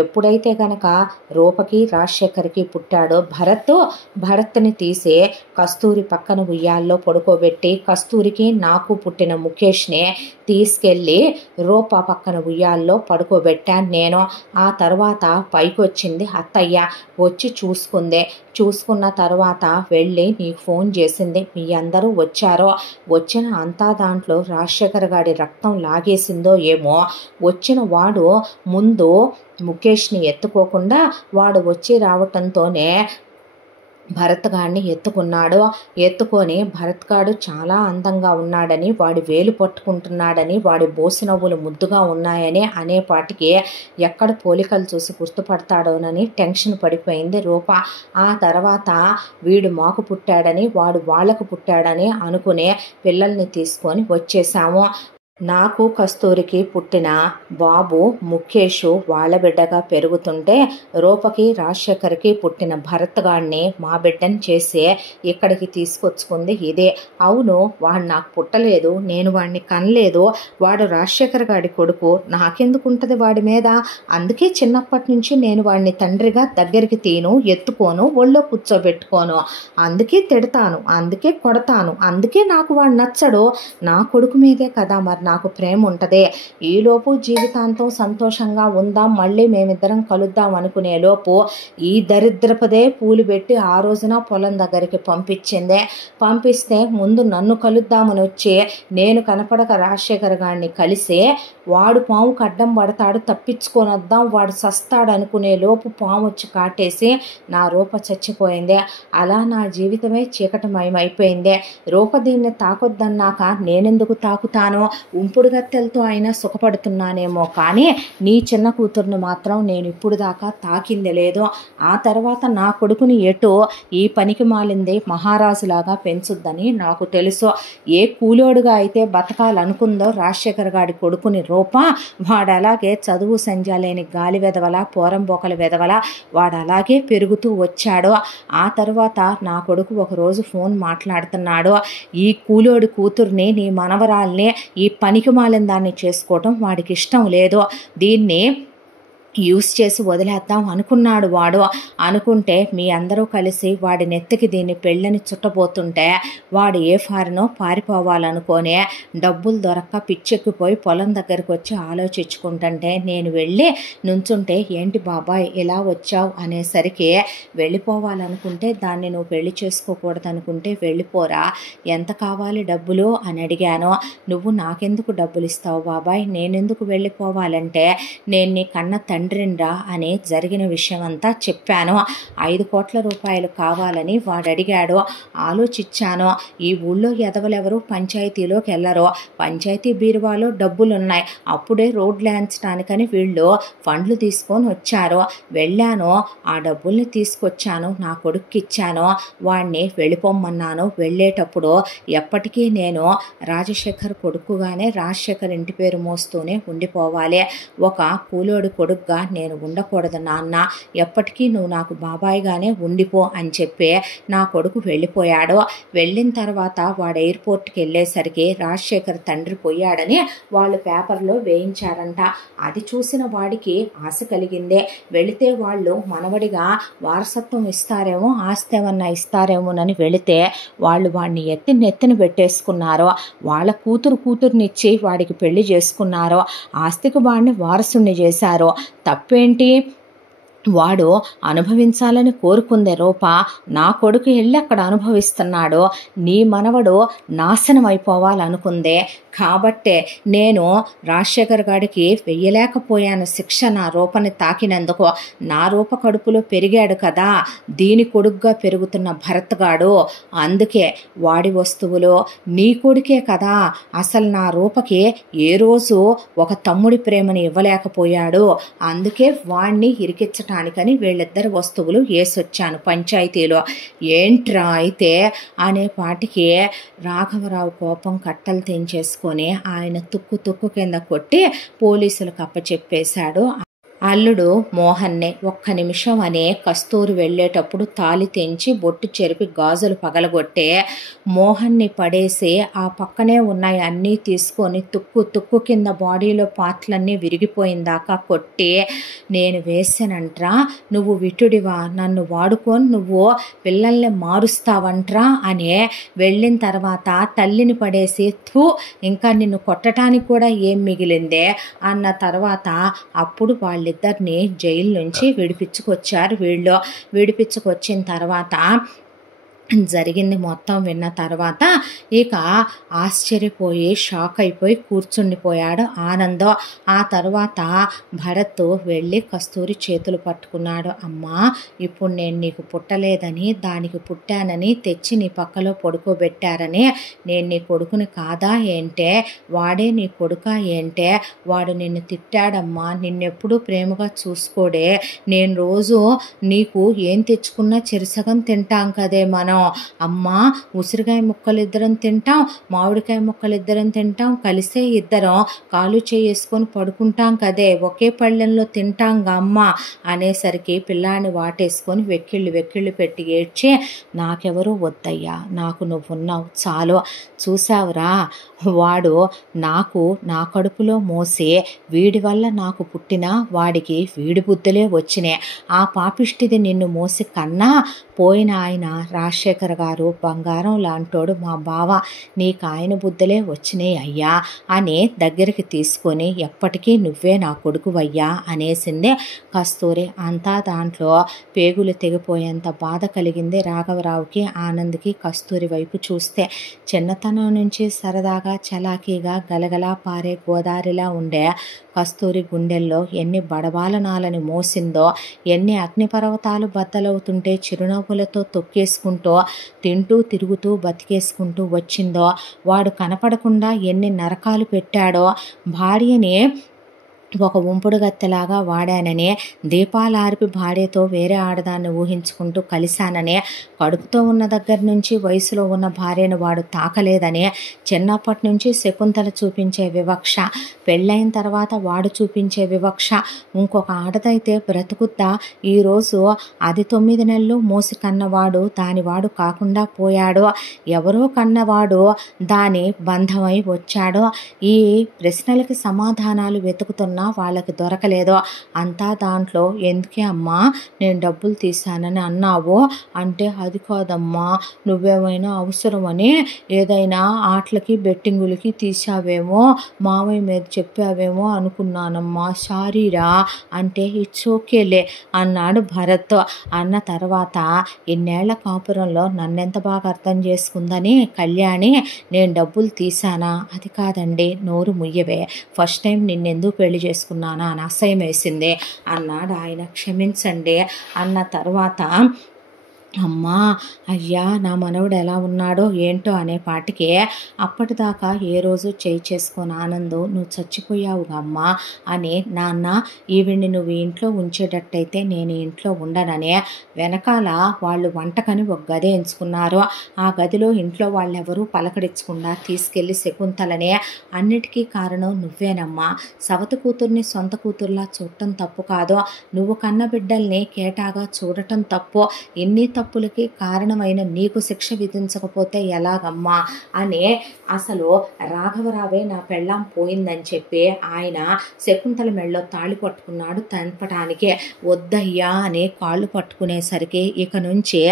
ఎప్పుడైతే గనక రూపకి రాజశేఖర్కి పుట్టాడో భరత్ని తీసి కస్తూరి పక్కన ఉయ్యాల్లో పడుకోబెట్టి, కస్తూరికి నాకు పుట్టిన ముఖేష్ని తీసుకెళ్ళి రూప పక్కన ఉయ్యాల్లో పడుకోబెట్టాను నేను. ఆ తర్వాత పైకి వచ్చింది అత్తయ్య. వచ్చి చూసుకున్న తర్వాత వెళ్ళి నీకు ఫోన్ చేసింది. మీ అందరూ వచ్చారో, వచ్చిన అంతా దాంట్లో రాజశేఖర్ గాడి రక్తం లాగేసిందో ఏమో. వచ్చిన వాడు ముందు ముఖేష్ని ఎత్తుకోకుండా వాడు వచ్చి రావటంతోనే భరత్ గాడిని ఎత్తుకొని భరత్ గాడు చాలా అందంగా ఉన్నాడని, వాడి వేలు పట్టుకుంటున్నాడని, వాడి బోసినవ్వులు ముద్దుగా ఉన్నాయని అనేపాటికి ఎక్కడ పోలికలు చూసి గుర్తుపడతాడోనని టెన్షన్ పడిపోయింది రూప. ఆ తర్వాత వీడు మాకు పుట్టాడని, వాడు వాళ్లకు పుట్టాడని అనుకునే పిల్లల్ని తీసుకొని వచ్చేసాము. నాకు కస్తూరికి పుట్టిన బాబు ముఖేష్ వాళ్ళ బిడ్డగా పెరుగుతుంటే రూపకి రాజశేఖర్కి పుట్టిన భరత్ గాడిని మా బిడ్డని చేసి ఇక్కడికి తీసుకొచ్చుకుంది ఇదే. అవును, వాడు నాకు పుట్టలేదు, నేను వాడిని కనలేదు, వాడు రాజశేఖర్ గాడి కొడుకు, నాకెందుకు ఉంటుంది వాడి మీద? అందుకే చిన్నప్పటి నుంచి నేను వాడిని తండ్రిగా దగ్గరికి తీను, ఎత్తుకోను, ఒళ్ళో కూర్చోబెట్టుకోను, అందుకే తిడతాను, అందుకే కొడతాను, అందుకే నాకు వాడు నచ్చడు. నా కొడుకు మీదే కదా మరి నాకు ప్రేమ ఉంటుంది. ఈలోపు జీవితాంతం సంతోషంగా ఉందాం, మళ్ళీ మేమిద్దరం కలుద్దాం అనుకునే లోపు ఈ దరిద్రపదే పూలు పెట్టి ఆ రోజున పొలం దగ్గరికి పంపించిందే. పంపిస్తే ముందు నన్ను కలుద్దామని వచ్చి నేను కనపడక రాజశేఖర్ గారిని కలిసి వాడు పాముకు అడ్డం పడతాడు, తప్పించుకొని వద్దాం, వాడు సస్తాడు అనుకునే లోపు పాము వచ్చి కాటేసి నా రూప చచ్చిపోయింది. అలా నా జీవితమే చీకటమయమైపోయింది. రూప దీన్ని తాకొద్దన్నాక నేనెందుకు తాకుతానో? ఉంపుడు గత్తెలతో అయినా సుఖపడుతున్నానేమో కానీ నీ చిన్న కూతుర్ని మాత్రం నేను ఇప్పుడు దాకా తాకింది లేదు. ఆ తర్వాత నా కొడుకుని ఎటో ఈ పనికి మాలింది మహారాజులాగా పెంచుద్దని నాకు తెలుసు. ఏ కూలోడుగా అయితే బతకాలనుకుందో రాజశేఖర్ గాడి కొడుకుని రూప, వాడు అలాగే చదువు సంధ్య లేని గాలి వెదవల, పోరంబోకల వెదవల వాడు అలాగే పెరుగుతూ వచ్చాడు. ఆ తర్వాత నా కొడుకు ఒకరోజు ఫోన్ మాట్లాడుతున్నాడు, ఈ కూలోడి కూతుర్ని, నీ మనవరాల్ని, ఈ పనికి మాలిన దాన్ని చేసుకోవటం వాడికి ఇష్టం లేదు, దీన్ని యూస్ చేసి వదిలేద్దాం అనుకున్నాడు వాడు. అనుకుంటే మీ అందరూ కలిసి వాడి నెత్తికి దీన్ని పెళ్ళని చుట్టబోతుంటే వాడు ఏ ఫారినో పారిపోవాలనుకోనే డబ్బులు దొరక్క పిచ్చెక్కిపోయి పొలం దగ్గరికి వచ్చి ఆలోచించుకుంటుంటే నేను వెళ్ళి నుంచుంటే ఏంటి బాబాయ్ ఇలా వచ్చావు అనేసరికి వెళ్ళిపోవాలనుకుంటే దాన్ని నువ్వు పెళ్లి చేసుకోకూడదు అనుకుంటే వెళ్ళిపోరా, ఎంత కావాలి డబ్బులు అని అడిగాను. నువ్వు నాకెందుకు డబ్బులు ఇస్తావు బాబాయ్, నేనెందుకు వెళ్ళిపోవాలంటే నేను నీ కన్న తండ్రిరా అని జరిగిన విషయం అంతా చెప్పాను. 5 కోట్ల రూపాయలు కావాలని వాడు అడిగాడు. ఆలోచించాను, ఈ ఊళ్ళో ఎదవలెవరు పంచాయతీలోకి వెళ్ళరు, పంచాయతీ బీరువాలో డబ్బులున్నాయి, అప్పుడే రోడ్లు వేయించడానికని వీళ్ళు ఫండ్లు తీసుకొని వచ్చారు. వెళ్ళాను, ఆ డబ్బుల్ని తీసుకొచ్చాను, నా కొడుక్కి ఇచ్చాను, వాడిని వెళ్ళిపోమ్మన్నాను. వెళ్ళేటప్పుడు ఎప్పటికీ నేను రాజశేఖర్ కొడుకుగానే రాజశేఖర్ ఇంటి పేరు మోస్తూనే ఉండిపోవాలి, ఒక కూలోడి కొడుకుగా నేను ఉండకూడదు నాన్న, ఎప్పటికీ నువ్వు నాకు బాబాయిగానే ఉండిపో అని చెప్పి నా కొడుకు వెళ్ళిపోయాడు. వెళ్ళిన తర్వాత వాడు ఎయిర్పోర్ట్కి వెళ్ళేసరికి రాజశేఖర్ తండ్రి పోయాడని వాళ్ళు పేపర్లో వేయించారంట. అది చూసిన వాడికి ఆశ కలిగిందే, వెళితే వాళ్ళు మనవడిగా వారసత్వం ఇస్తారేమో, ఆస్తి ఏమన్నా ఇస్తారేమోనని వెళితే వాళ్ళు వాడిని నెత్తిన పెట్టేసుకున్నారు. వాళ్ళ కూతుర్నిచ్చి వాడికి పెళ్లి చేసుకున్నారు, ఆస్తికి వాడిని వారసుని చేశారు. తప్పేంటి? వాడు అనుభవించాలని కోరుకుందే రూప, నా కొడుకు వెళ్ళి అక్కడ అనుభవిస్తున్నాడు, నీ మనవడు నాశనం అయిపోవాలనుకుందే. కాబట్టే నేను రాజశేఖర్ గాడికి వెయ్యలేకపోయాను శిక్ష నా రూపని తాకినందుకు. నా రూప కడుపులో పెరిగాడు కదా దీని కొడుకుగా పెరుగుతున్న భరత్ గాడు, అందుకే వాడి వస్తువులు నీ కొడుకే కదా. అసలు నా రూపకి ఏ రోజు ఒక తమ్ముడి ప్రేమని ఇవ్వలేకపోయాడు, అందుకే వాణ్ణి ఇరికించటానికని వీళ్ళిద్దరి వస్తువులు వేసొచ్చాను పంచాయతీలో. ఏంట్రా అయితే అనే పాటికి రాఘవరావు కోపం కట్టలు తెంచేసుకుని ఆయన తుక్కు కింద కొట్టి పోలీసులకు అప్పచెప్పేశాడు. అల్లుడు మోహన్నే. ఒక్క నిమిషం అనే కస్తూరి వెళ్ళేటప్పుడు తాలి తెంచి బొట్టు చెరిపి గాజులు పగలగొట్టే మోహన్ని పడేసి ఆ పక్కనే ఉన్నాయి అన్నీ తీసుకొని తుక్కు కింద బాడీలో పార్ట్లన్నీ విరిగిపోయిందాకా కొట్టి, నేను వేసానంట్రా, నువ్వు విటుడివా, నన్ను వాడుకొని నువ్వు పిల్లల్ని మారుస్తావంట్రా అనే వెళ్ళిన తర్వాత తల్లిని పడేసి ఇంకా నిన్ను కొట్టడానికి కూడా ఏం మిగిలిందే అన్న తర్వాత అప్పుడు వాళ్ళిద్దరిని జైలు నుంచి విడిపించుకొచ్చారు. విడిపించుకొచ్చిన తర్వాత జరిగింది మొత్తం విన్న తర్వాత ఇక ఆశ్చర్యపోయి షాక్ అయిపోయి కూర్చుండిపోయాడు ఆనందం. ఆ తర్వాత భరత్ వెళ్ళి కస్తూరి చేతులు పట్టుకున్నాడు. అమ్మా, ఇప్పుడు నేను నీకు పుట్టలేదని, దానికి పుట్టానని తెచ్చి నీ పక్కలో పడుకోబెట్టారని నేను నీ కొడుకుని కాదా ఏంటే, వాడే నీ కొడుక ఏంటే, వాడు నిన్ను తిట్టాడమ్మా, నిన్నెప్పుడు ప్రేమగా చూసుకోడే, నేను రోజు నీకు ఏం తెచ్చుకున్నా చెరిసగం తింటాం కదే మనం, బంగారం. అమ్మా, ఉసిరికాయ ముక్కలు ఇద్దరం తింటాం, మామిడికాయ ముక్కలు ఇద్దరం తింటాం, కలిసే ఇద్దరం కాలు చేసుకొని పడుకుంటాం కదే, ఒకే పళ్ళెంలో తింటాంగా అమ్మ అనేసరికి పిల్లాన్ని వాటేసుకొని వెక్కిళ్ళు పెట్టి ఏడ్చి, నాకెవరూ వద్దయ్యా, నాకు నువ్వున్నావు చాలు. చూసావురా, వాడు నాకు నా కడుపులో మోసి వీడి వల్ల నాకు పుట్టిన వాడికి వీడి బుద్ధులే వచ్చినాయి. ఆ పాపిష్టిది నిన్ను మోసి కన్నా పోయిన ఆయన రాజశేఖర్ గారు బంగారం లాంటోడు మా బావ, నీకు ఆయన బుద్ధులే వచ్చినాయి అయ్యా అని దగ్గరికి తీసుకొని ఎప్పటికీ నువ్వే నా కొడుకువయ్యా అనేసింది కస్తూరి. అంతా దాంట్లో పేగులు తెగిపోయేంత బాధ కలిగింది రాఘవరావుకి. ఆనంద్కి కస్తూరి వైపు చూస్తే చిన్నతనం నుంచి సరదాగా చలాకీగా గలగలా పారే గోదారిలా ఉండే కస్తూరి గుండెల్లో ఎన్ని బడబాలనాలని మోసిందో, ఎన్ని అగ్నిపర్వతాలు బద్దలవుతుంటే చిరునవ్వులతో తొక్కేసుకుంటూ తింటూ తిరుగుతూ బతికేసుకుంటూ వచ్చిందో, వాడు కనపడకుండా ఎన్ని నరకాలు పెట్టాడో, భార్యని ఒక ఉంపుడు గత్తెలాగా వాడానని, దీపాలార్పి భార్యతో వేరే ఆడదాన్ని ఊహించుకుంటూ కలిశానని, కడుపుతో ఉన్న దగ్గర నుంచి వయసులో ఉన్న భార్యను వాడు తాకలేదని, చిన్నప్పటి నుంచి శకుంతల చూపించే వివక్ష, పెళ్ళైన తర్వాత వాడు చూపించే వివక్ష, ఇంకొక ఆడదైతే బ్రతుకుద్దా, ఈరోజు అది 9 నెలలు మోసి కన్నవాడు దానివాడు కాకుండా పోయాడు, ఎవరో కన్నవాడు దాని బంధమై వచ్చాడో, ఈ ప్రశ్నలకి సమాధానాలు వెతుకుతున్న వాళ్ళకి దొరకలేదో. అంతా దాంట్లో ఎందుకే అమ్మా నేను డబ్బులు తీశానని అన్నావు అంటే, అది కాదమ్మా, నువ్వేమైనా అవసరమని ఏదైనా ఆటలకి బెట్టింగులకి తీసావేమో, మామయ్య మీద చెప్పావేమో అనుకున్నానమ్మా, సారీరా అంటే, ఇట్స్ ఓకేలే అన్నాడు భరత్. అన్న తర్వాత ఇన్నేళ్ల కాపురంలో నన్నెంత బాగా అర్థం చేసుకుందని కళ్యాణి, నేను డబ్బులు తీశానా, అది కాదండి, నోరు ముయ్యవే, ఫస్ట్ టైం నిన్నెందుకు పెళ్లి చేసుకున్నానా అని అసహ్యం వేసింది అన్నాడు ఆయన. క్షమించండి అన్న తర్వాత, అమ్మా, అయ్యా, నా మనవడు ఎలా ఉన్నాడో ఏంటో అనే పాటికే అప్పటిదాకా ఏ రోజు చేయి చేసుకొని ఆనందు, నువ్వు చచ్చిపోయావుగా అమ్మా అని, నాన్న ఈవిడ్ని నువ్వు ఇంట్లో ఉంచేటట్టయితే నేను ఇంట్లో ఉండననే వెనకాల వాళ్ళు వంటకని ఒక గది ఎంచుకున్నారు. ఆ గదిలో ఇంట్లో వాళ్ళెవరూ పలకరించకుండా తీసుకెళ్ళి శకుంతలనే, అన్నిటికీ కారణం నువ్వేనమ్మా, సవతి కూతుర్ని సొంత కూతుర్లా చూడటం తప్పు కాదు, నువ్వు కన్న బిడ్డల్ని కేటాగా చూడటం తప్పు, ఎన్ని తప్పులకి కారణమైన నీకు శిక్ష విధించకపోతే ఎలాగమ్మా అని, అసలు రాఘవరావే నా పెళ్ళాం పోయిందని చెప్పి ఆయన శకుంతల మెళ్ళలో తాళి పట్టుకున్నాడు తెంపటానికి. వద్దయ్యా అని కాళ్ళు పట్టుకునేసరికి, ఇక నుంచి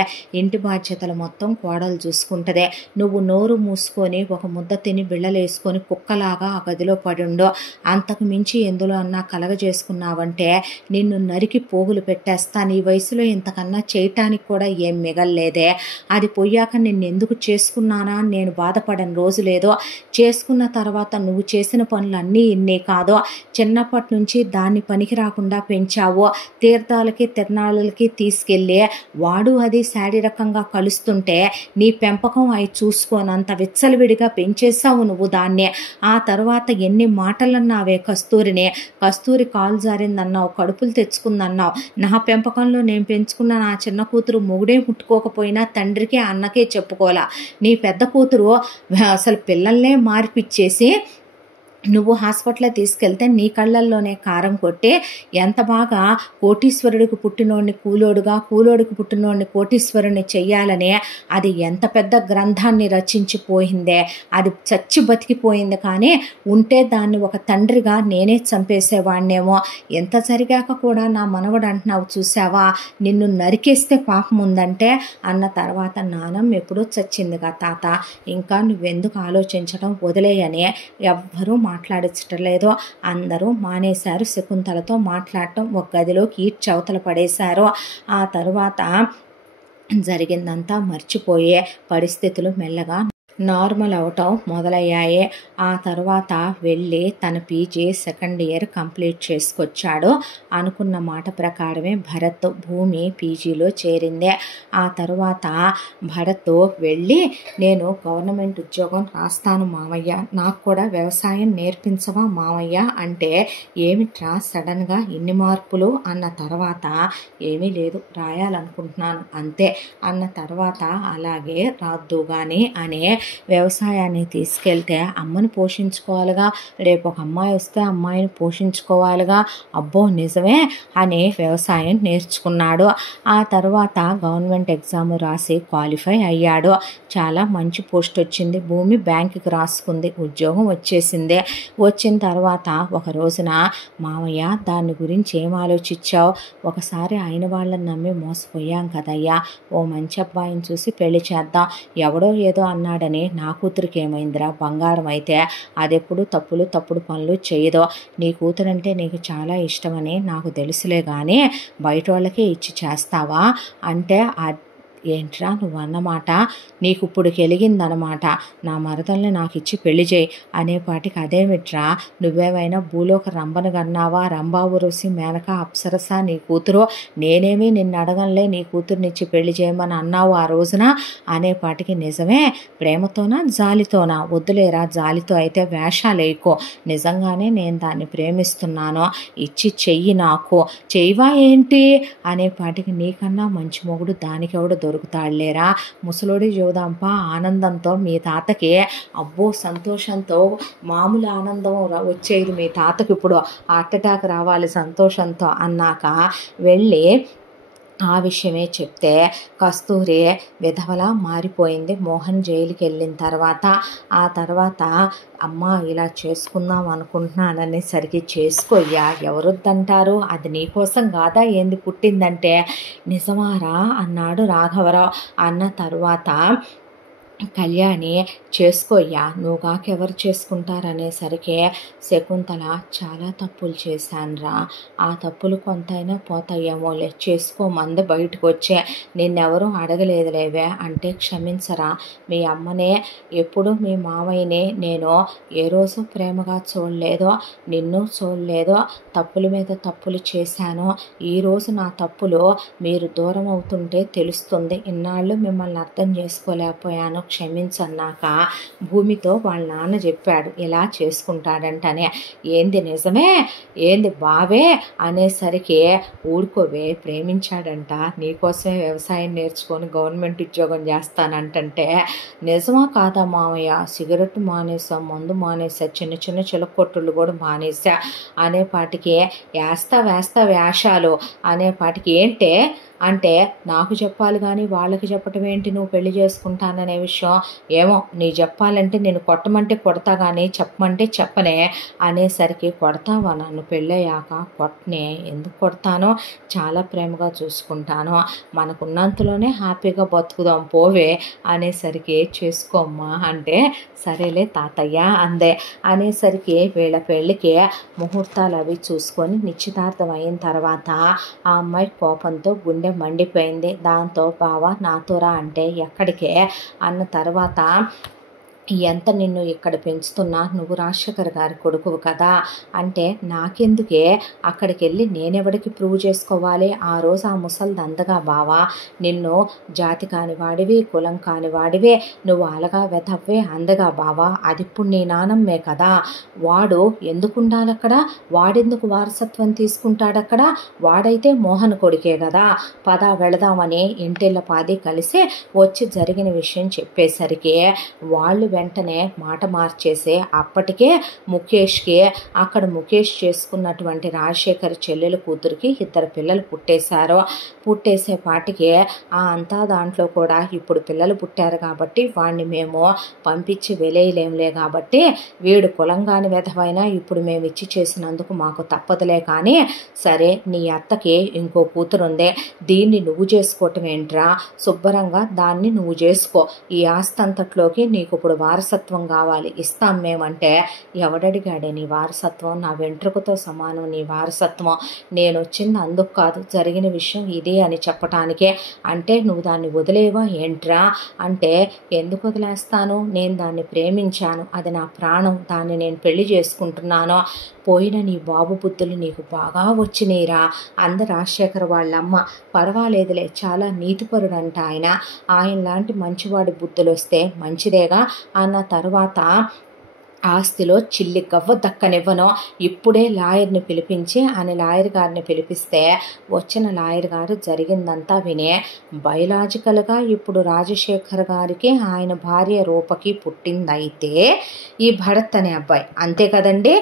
ఇంటి బాధ్యతలు మొత్తం కోడలు చూసుకుంటదే, నువ్వు నోరు మూసుకొని ఒక ముద్ద తిని బిళ్ళలేసుకొని కుక్కలాగా ఆ గదిలో పడుండు, అంతకు మించి ఎందులో అన్నా కలగజేసుకున్నావంటే నిన్ను నరికి పోగులు పెట్టేస్తా, నీ వయసులో ఇంతకన్నా చేయటానికి కూడా ఏం మిగల్లేదే, అది పోయాక నిన్నెందుకు చేసుకున్నానా అని నేను బాధపడని రోజు లేదో, చేసుకున్న తర్వాత నువ్వు చేసిన పనులన్నీ ఇన్నే కాదో, చిన్నప్పటి నుంచి దాన్ని పనికి రాకుండా పెంచావు, తీర్థాలకి తిరణాలకి తీసుకెళ్ళి వాడు అది శారీరకంగా కలుస్తుంటే నీ పెంపకం అవి చూసుకోనంత విచ్చలవిడిగా పెంచేసావు నువ్వు దాన్నే. ఆ తర్వాత ఎన్ని మాటలన్నావే కస్తూరిని, కస్తూరి కాలు జారిందన్నావు, కడుపులు తెచ్చుకుందన్నావు, నా పెంపకంలో నేను పెంచుకున్న నా చిన్న కూతురు మొగుడే ముట్టుకోకపోయినా తండ్రికి అన్నకే చెప్పుకోలా, నీ పెద్ద కూతురు అసలు పిల్లల్నే మార్పిచ్చేసి నువ్వు హాస్పిటల్లో తీసుకెళ్తే నీ కళ్ళల్లోనే కారం కొట్టి ఎంత బాగా కోటీశ్వరుడికి పుట్టినోడిని కూలోడుగా, కూలోడికి పుట్టినోడిని కోటీశ్వరుని చెయ్యాలనే అది ఎంత పెద్ద గ్రంథాన్ని రచించిపోయిందే, అది చచ్చి బతికిపోయింది. కానీ ఉంటే దాన్ని ఒక తండ్రిగా నేనే చంపేసేవాడినేమో, ఎంత జరిగాక కూడా నా మనవడు అంటున్నావు చూసావా, నిన్ను నరికేస్తే పాపం ఉందంటే అన్న తర్వాత, నానమ్మ ఎప్పుడూ చచ్చిందిగా తాత, ఇంకా నువ్వెందుకు ఆలోచించడం వదిలేయని ఎవ్వరూ మాట్లాడించటలేదు. అందరూ మానేశారు శకుంతలతో మాట్లాడటం, ఒక గదిలోకి ఈడ్చవతల పడేశారు. ఆ తరువాత జరిగిందంతా మర్చిపోయే పరిస్థితులు మెల్లగా నార్మల్ అవటం మొదలయ్యాయి. ఆ తర్వాత వెళ్ళి తన పీజీ సెకండ్ ఇయర్ కంప్లీట్ చేసుకొచ్చాడు. అనుకున్న మాట ప్రకారమే భరత్ భూమి పీజీలో చేరింది. ఆ తర్వాత భరత్ వెళ్ళి నేను గవర్నమెంట్ ఉద్యోగం రాస్తాను మామయ్య, నాకు కూడా వ్యవసాయం నేర్పించవా మామయ్య అంటే, ఏమిట్రా సడన్గా ఇన్ని మార్పులు అన్న తర్వాత, ఏమీ లేదు రాయాలనుకుంటున్నాను అంతే అన్న తర్వాత, అలాగే రాద్దు కానీ అనే వ్యవసాయాన్ని తీసుకెళ్తే అమ్మని పోషించుకోవాలిగా, రేపు ఒక అమ్మాయి వస్తే అమ్మాయిని పోషించుకోవాలిగా, అబ్బో నిజమే అని వ్యవసాయం నేర్చుకున్నాడు. ఆ తర్వాత గవర్నమెంట్ ఎగ్జామ్ రాసి క్వాలిఫై అయ్యాడు. చాలా మంచి పోస్ట్ వచ్చింది. భూమి బ్యాంకుకి రాసుకుంది, ఉద్యోగం వచ్చేసింది. వచ్చిన తర్వాత ఒక రోజున, మామయ్య దాని గురించి ఏం ఆలోచించావు, ఒకసారి అయిన వాళ్ళని నమ్మి మోసపోయాం కదయ్యా, ఓ మంచి అబ్బాయిని చూసి పెళ్లి చేద్దాం, ఎవడో ఏదో అన్నాడని నా కూతురికి ఏమైందిరా, బంగారం అయితే అదెప్పుడు తప్పుడు పనులు చేయదో, నీ కూతురంటే నీకు చాలా ఇష్టమని నాకు తెలుసులే కానీ బయట వాళ్ళకే ఇచ్చి చేస్తావా అంటే, ఏంట్రా నువ్వు అన్నమాట, నీకు ఇప్పుడు కలిగిందనమాట, నా మరదల్ని నాకు ఇచ్చి పెళ్లి చేయి అనేపాటికి, అదేమిట్రా నువ్వేమైనా భూలోక రంభను కన్నావా, రంభా ఊర్వశి మేనక అప్సరస నీ కూతురు, నేనేమీ నిన్ను అడగంలే నీ కూతురునిచ్చి పెళ్లి చేయమని అన్నావు ఆ రోజున అనేపాటికి, నిజమే ప్రేమతోనా జాలితోనా, వద్దులేరా జాలితో అయితే వేషాలేకో, నిజంగానే నేను దాన్ని ప్రేమిస్తున్నాను, ఇచ్చి చెయ్యి నాకు, చెయ్యవా ఏంటి అనేపాటికి, నీకన్నా మంచి మొగుడు దానికెవడు దొరుకుతాడులేరా, ముసలోడి చూదాంప ఆనందంతో మీ తాతకి, అబ్బో సంతోషంతో మామూలు ఆనందం వచ్చేది మీ తాతకి, ఇప్పుడు హార్ట్ అటాక్ రావాలి సంతోషంతో అన్నాక వెళ్ళి ఆ విషయమే చెప్తే, కస్తూరి విధవలా మారిపోయింది మోహన్ జైలుకి వెళ్ళిన తర్వాత. ఆ తర్వాత అమ్మ ఇలా చేసుకుందాం అనుకుంటున్నాననేసరికి, చేసుకోయ్యా ఎవరొద్దంటారు, అది నీకోసం కాదా ఏంది పుట్టిందంటే, నిజమారా అన్నాడు రాఘవరావు. అన్న తర్వాత కళ్యాణి, చేసుకోయ్యా నువ్వు కాకెవరు చేసుకుంటారనేసరికి, శకుంతల చాలా తప్పులు చేశానురా, ఆ తప్పులు కొంతైనా పోతాయేమోలే, చేసుకోమంది బయటకు వచ్చే, నిన్నెవరూ అడగలేదులేవే అంటే, క్షమించరా మీ అమ్మనే, ఎప్పుడు మీ మామయ్యనే నేను ఏ రోజు ప్రేమగా చూడలేదో, నిన్ను చూడలేదో, తప్పుల మీద తప్పులు చేశాను, ఈరోజు నా తప్పులు మీరు దూరం అవుతుంటే తెలుస్తుంది, ఇన్నాళ్ళు మిమ్మల్ని అర్థం చేసుకోలేకపోయాను, క్షమించన్నాక భూమితో వాళ్ళ నాన్న చెప్పాడు ఇలా చేసుకుంటాడంటనే, ఏంది నిజమే ఏంది బావే అనేసరికి, ఊరుకోవే ప్రేమించాడంట, నీకోసమే వ్యవసాయం నేర్చుకొని గవర్నమెంట్ ఉద్యోగం చేస్తానంటే, నిజమా కాదా మామయ్య, సిగరెట్ మానేసా, మందు మానేసా, చిన్న చిన్న చిలకొట్టుళ్ళు కూడా మానేసా అనేపాటికి, వేస్తా వేషాలు అనేపాటికి, ఏంటే అంటే, నాకు చెప్పాలి కానీ వాళ్ళకి చెప్పటం ఏంటి, నువ్వు పెళ్లి చేసుకుంటాననే విషయం, ఏమో నీ చెప్పాలంటే నేను కొట్టమంటే కొడతా కానీ చెప్పమంటే చెప్పనే అనేసరికి, కొడతావా నన్ను పెళ్ళయ్యాక, కొట్టనే, ఎందుకు కొడతానో, చాలా ప్రేమగా చూసుకుంటాను, మనకున్నంతలోనే హ్యాపీగా బతుకుదాం పోవే అనేసరికి, చేసుకోమ్మా అంటే, సరేలే తాతయ్య అందే. అనేసరికి వీళ్ళ పెళ్ళికి ముహూర్తాలు అవి చూసుకొని నిశ్చితార్థం అయిన తర్వాత ఆ అమ్మాయి కోపంతో గుండె మండిపోయింది. దాంతో బావ నాతోరా అంటే, ఎక్కడికే అన్న తర్వాత, ఎంత నిన్ను ఇక్కడ పెంచుతున్నా నువ్వు రాజశేఖర్ గారి కొడుకువు కదా అంటే, నాకెందుకే అక్కడికి వెళ్ళి నేనెవడికి ప్రూవ్ చేసుకోవాలి, ఆ రోజు ఆ ముసలిది అందగా బావా, నిన్ను జాతి కాని వాడివి, కులం కాని వాడివే, నువ్వు అలగా వెతవ్వే అందగా బావా, అది ఇప్పుడు నీ నానమ్మే కదా, వాడు ఎందుకు ఉండాలి అక్కడ, వాడెందుకు వారసత్వం తీసుకుంటాడక్కడ, వాడైతే మోహన్ కొడుకే కదా, పద వెళదామని ఇంటిళ్ళ పాది కలిసి వచ్చి జరిగిన విషయం చెప్పేసరికి, వాళ్ళు వెంటనే మాట మార్చేసి, అప్పటికే ముఖేష్కి, అక్కడ ముఖేష్ చేసుకున్నటువంటి రాజశేఖర్ చెల్లెల కూతురికి 2 పిల్లలు పుట్టేశారు. పుట్టేసేపాటికి ఆ అంతా దాంట్లో కూడా ఇప్పుడు పిల్లలు పుట్టారు కాబట్టి వాడిని మేము పంపించి వెలేయలేంలే, కాబట్టి వీడు కులంగాని వెధవైనా ఇప్పుడు మేము ఇచ్చి చేసినందుకు మాకు తప్పదులే, కానీ సరే నీ అత్తకి ఇంకో కూతురుందే, దీన్ని నువ్వు చేసుకోవటం ఏంట్రా, శుభ్రంగా దాన్ని నువ్వు చేసుకో, ఈ ఆస్తంతట్లోకి నీకు ఇప్పుడు వారసత్వం కావాలి, ఇస్తాం మేమంటే, ఎవడడిగాడే నీ వారసత్వం? నా వెంట్రుకతో సమానం నీ వారసత్వం. నేను వచ్చింది అందుకు కాదు, జరిగిన విషయం ఇదే అని చెప్పటానికే. అంటే నువ్వు దాన్ని వదిలేవా ఏంట్రా అంటే, ఎందుకు వదిలేస్తాను? నేను దాన్ని ప్రేమించాను, అది నా ప్రాణం, దాన్ని నేను పెళ్లి చేసుకుంటున్నాను. పోయిన నీ బాబు బుద్ధులు నీకు బాగా వచ్చినాయిరా అంద రాజశేఖర్ వాళ్ళమ్మ. పర్వాలేదులే, చాలా నీతిపరుడంట ఆయన లాంటి మంచివాడి బుద్ధులు వస్తే మంచిదేగా అన్న తర్వాత, ఆస్తిలో చిల్లి గవ్వ దక్కనివ్వను, ఇప్పుడే లాయర్ని పిలిపించి అని లాయర్ గారిని పిలిపిస్తే వచ్చిన లాయర్ గారు జరిగిందంతా వినే, బయలాజికల్గా ఇప్పుడు రాజశేఖర్ గారికి ఆయన భార్య రూపకి పుట్టిందైతే ఈ భరత్ అనే అబ్బాయి, అంతే కదండి?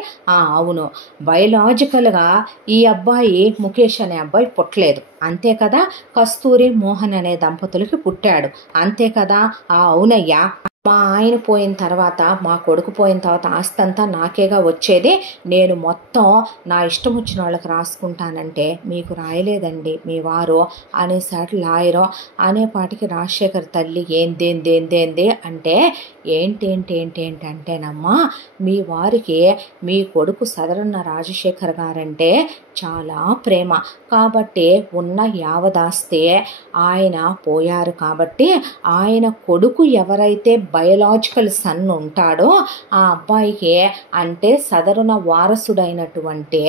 అవును, బయలాజికల్గా ఈ అబ్బాయి ముఖేష్ అనే అబ్బాయి పుట్టలేదు, అంతే కదా? కస్తూరి మోహన్ అనే దంపతులకి పుట్టాడు, అంతే కదా? అవునయ్యా. మా ఆయన పోయిన తర్వాత, మా కొడుకు పోయిన తర్వాత ఆస్తి అంతా నాకేగా వచ్చేది. నేను మొత్తం నా ఇష్టం వచ్చిన వాళ్ళకి రాసుకుంటానంటే మీకు రాయలేదండి మీ వారు అనేసాడు లాయరు. అనేపాటికి రాజశేఖర్ తల్లి ఏందేందేందేంది అంటే, ఏంటంటేనమ్మా, మీ వారికి మీ కొడుకు సదరున్న రాజశేఖర్ గారంటే చాలా ప్రేమ కాబట్టి ఉన్న యావదాస్తే ఆయన పోయారు కాబట్టి ఆయన కొడుకు ఎవరైతే బయోలాజికల్ సన్ ఉంటాడో ఆ అబ్బాయికి అంటే సదరున వారసుడైనటువంటి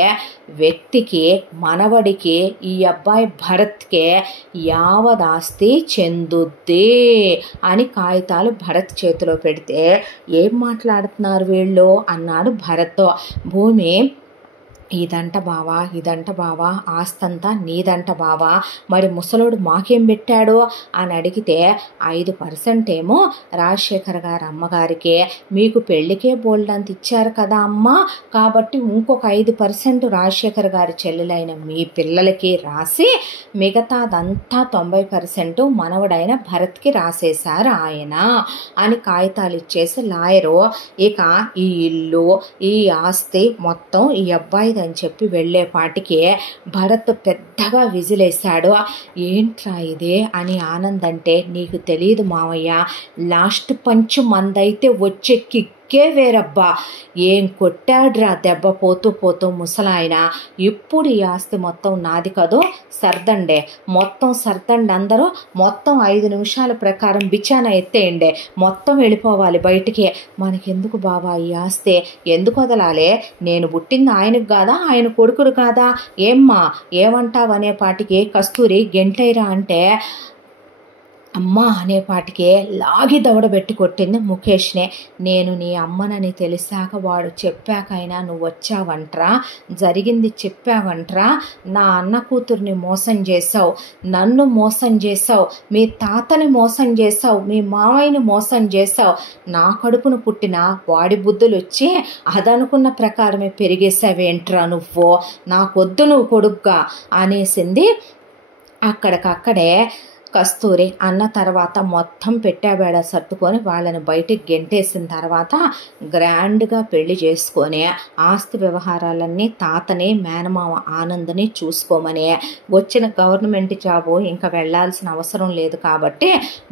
వ్యక్తికి మనవడికి ఈ అబ్బాయి భరత్కే యావదాస్తి చెందుద్ది అని కాగితాలు భరత్ చేతిలో పెడితే, ఏం మాట్లాడుతున్నారు వీళ్ళు అన్నాడు భరత్. భూమి ఇదంట బావా ఆస్తంతా నీదంట బావా, మరి ముసలోడు మాకేం పెట్టాడు అని అడిగితే 5% ఏమో రాజశేఖర్ గారి అమ్మగారికి, మీకు పెళ్ళికే బోల్డంత ఇచ్చారు కదా అమ్మ, కాబట్టి ఇంకొక 5% రాజశేఖర్ గారి చెల్లెలైన మీ పిల్లలకి రాసి మిగతాదంతా 90% మనవడైన భరత్కి రాసేశారు ఆయన అని కాగితాలు ఇచ్చేసి లాయరు ఇక ఈ ఇల్లు ఈ ఆస్తి మొత్తం ఈ అబ్బాయి అని చెప్పి వెళ్ళేపాటికి భరత్ పెద్దగా విజిలేశాడు. ఏంట్రా ఇదే అని ఆనంద్ అంటే, నీకు తెలియదు మావయ్య, లాస్ట్ పంచ్ మందైతే వచ్చే కిక్కే వేరబ్బా, ఏం కొట్టాడ్రా దెబ్బ పోతూ ముసలాయన. ఇప్పుడు ఈ ఆస్తి మొత్తం నాది కదో, సర్దండే మొత్తం సర్దండి అందరూ, మొత్తం 5 నిమిషాల ప్రకారం బిచానా ఎత్తేయండి, మొత్తం వెళ్ళిపోవాలి బయటికి. మనకెందుకు బాబా ఈ ఆస్తి, ఎందుకు వదలాలే? నేను పుట్టింది ఆయనకు కాదా, ఆయన కొడుకుడు కాదా? ఏమ్మా ఏమంటావు అనేపాటికి కస్తూరి గెంటైరా అంటే, అమ్మ అనేపాటికే లాగి దవడబెట్టి కొట్టింది ముఖేష్నే. నేను నీ అమ్మనని తెలిసాక వాడు చెప్పాకైనా నువ్వు వచ్చావంట్రా, జరిగింది చెప్పావంట్రా, నా అన్న కూతుర్ని మోసం చేసావు, నన్ను మోసం చేసావు, మీ తాతని మోసం చేసావు, మీ మావయ్యని మోసం చేసావు, నా కడుపును పుట్టిన వాడి బుద్ధులు వచ్చి అదనుకున్న ప్రకారమే పెరిగేసావేంట్రా నువ్వు, నాకొద్దు నువ్వు కొడుగ్గా అనేసింది. అక్కడికక్కడే కస్తూరి అన్న తర్వాత మొత్తం పెట్టాబేడ సర్దుకొని వాళ్ళని బయటికి గెంటేసిన తర్వాత గ్రాండ్గా పెళ్లి చేసుకొని ఆస్తి వ్యవహారాలన్నీ తాతని మేనమామ ఆనందని చూసుకోమని, వచ్చిన గవర్నమెంట్ జాబు ఇంకా వెళ్లాల్సిన అవసరం లేదు కాబట్టి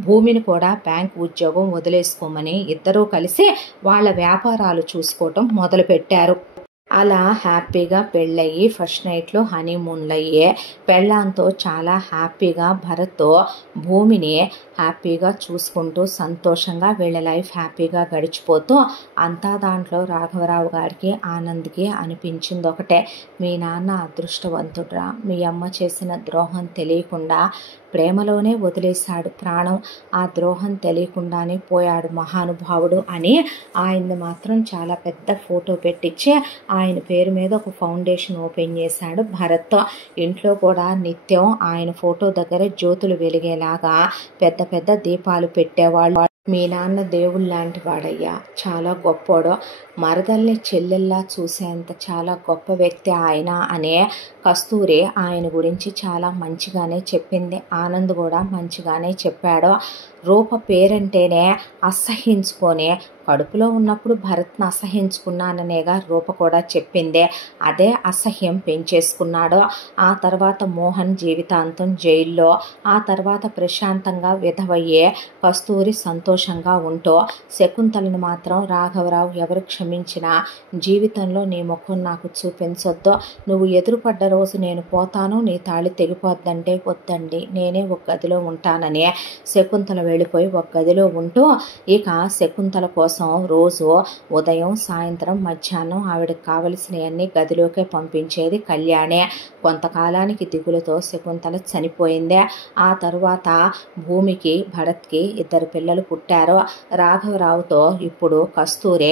భూమిని కూడా బ్యాంక్ ఉద్యోగం వదిలేసుకోమని ఇద్దరూ కలిసి వాళ్ళ వ్యాపారాలు చూసుకోవటం మొదలుపెట్టారు. అలా హ్యాపీగా పెళ్ళయ్యి ఫస్ట్ నైట్లో హనీమూన్లు అయ్యే పెళ్ళాంతో చాలా హ్యాపీగా భరత్ భూమిని హ్యాపీగా చూసుకుంటూ సంతోషంగా వీళ్ళ లైఫ్ హ్యాపీగా గడిచిపోతూ, అంతా దాంట్లో రాఘవరావు గారికి ఆనంద్కి అనిపించింది ఒకటే, మీ నాన్న అదృష్టవంతుడ్రా, మీ అమ్మ చేసిన ద్రోహం తెలియకుండా ప్రేమలోనే వదిలేశాడు ప్రాణం, ఆ ద్రోహం తెలియకుండానే పోయాడు మహానుభావుడు అని ఆయన్ని మాత్రం చాలా పెద్ద ఫోటో పెట్టించి ఆయన పేరు మీద ఒక ఫౌండేషన్ ఓపెన్ చేశాడు భరత్. ఇంట్లో కూడా నిత్యం ఆయన ఫోటో దగ్గర జ్యోతులు వెలిగేలాగా పెద్ద పెద్ద దీపాలు పెట్టేవాళ్ళు. మీ నాన్న దేవుళ్ళ లాంటి వాడయ్యా, చాలా గొప్పోడు, మరదల్ని చెల్లెల్లా చూసేంత చాలా గొప్ప వ్యక్తి ఆయన అనే కస్తూరి ఆయన గురించి చాలా మంచిగానే చెప్పింది. ఆనంద్ కూడా మంచిగానే చెప్పాడు. రూప పేరంటేనే అసహించుకొని కడుపులో ఉన్నప్పుడు భరత్ను అసహించుకున్నాననేగా రూప కూడా చెప్పిందే. అదే అసహ్యం పెంచేసుకున్నాడు. ఆ తర్వాత మోహన్ జీవితాంతం జైల్లో, ఆ తర్వాత ప్రశాంతంగా విధవయ్యే కస్తూరి సంతోషంగా ఉంటూ, శకుంతలను మాత్రం రాఘవరావు ఎవరు క్షమించినా జీవితంలో నీ ముఖం నాకు చూపించొద్దు, నువ్వు ఎదురుపడ్డ రోజు నేను పోతాను, నీ తాళి తెగిపోద్దంటే వద్దండి, నేనే ఒక గదిలో ఉంటానని శకుంతల వెళ్ళిపోయి ఒక గదిలో ఉంటూ, ఇక శకుంతల కోసం రోజు ఉదయం సాయంత్రం మధ్యాహ్నం ఆవిడకి కావలసినవన్నీ గదిలోకే పంపించేది కళ్యాణే. కొంతకాలానికి దిగులతో శకుంతల చనిపోయిందే. ఆ తరువాత భూమికి భరత్కి 2 పిల్లలు పుట్టారు. రాఘవరావుతో ఇప్పుడు కస్తూరే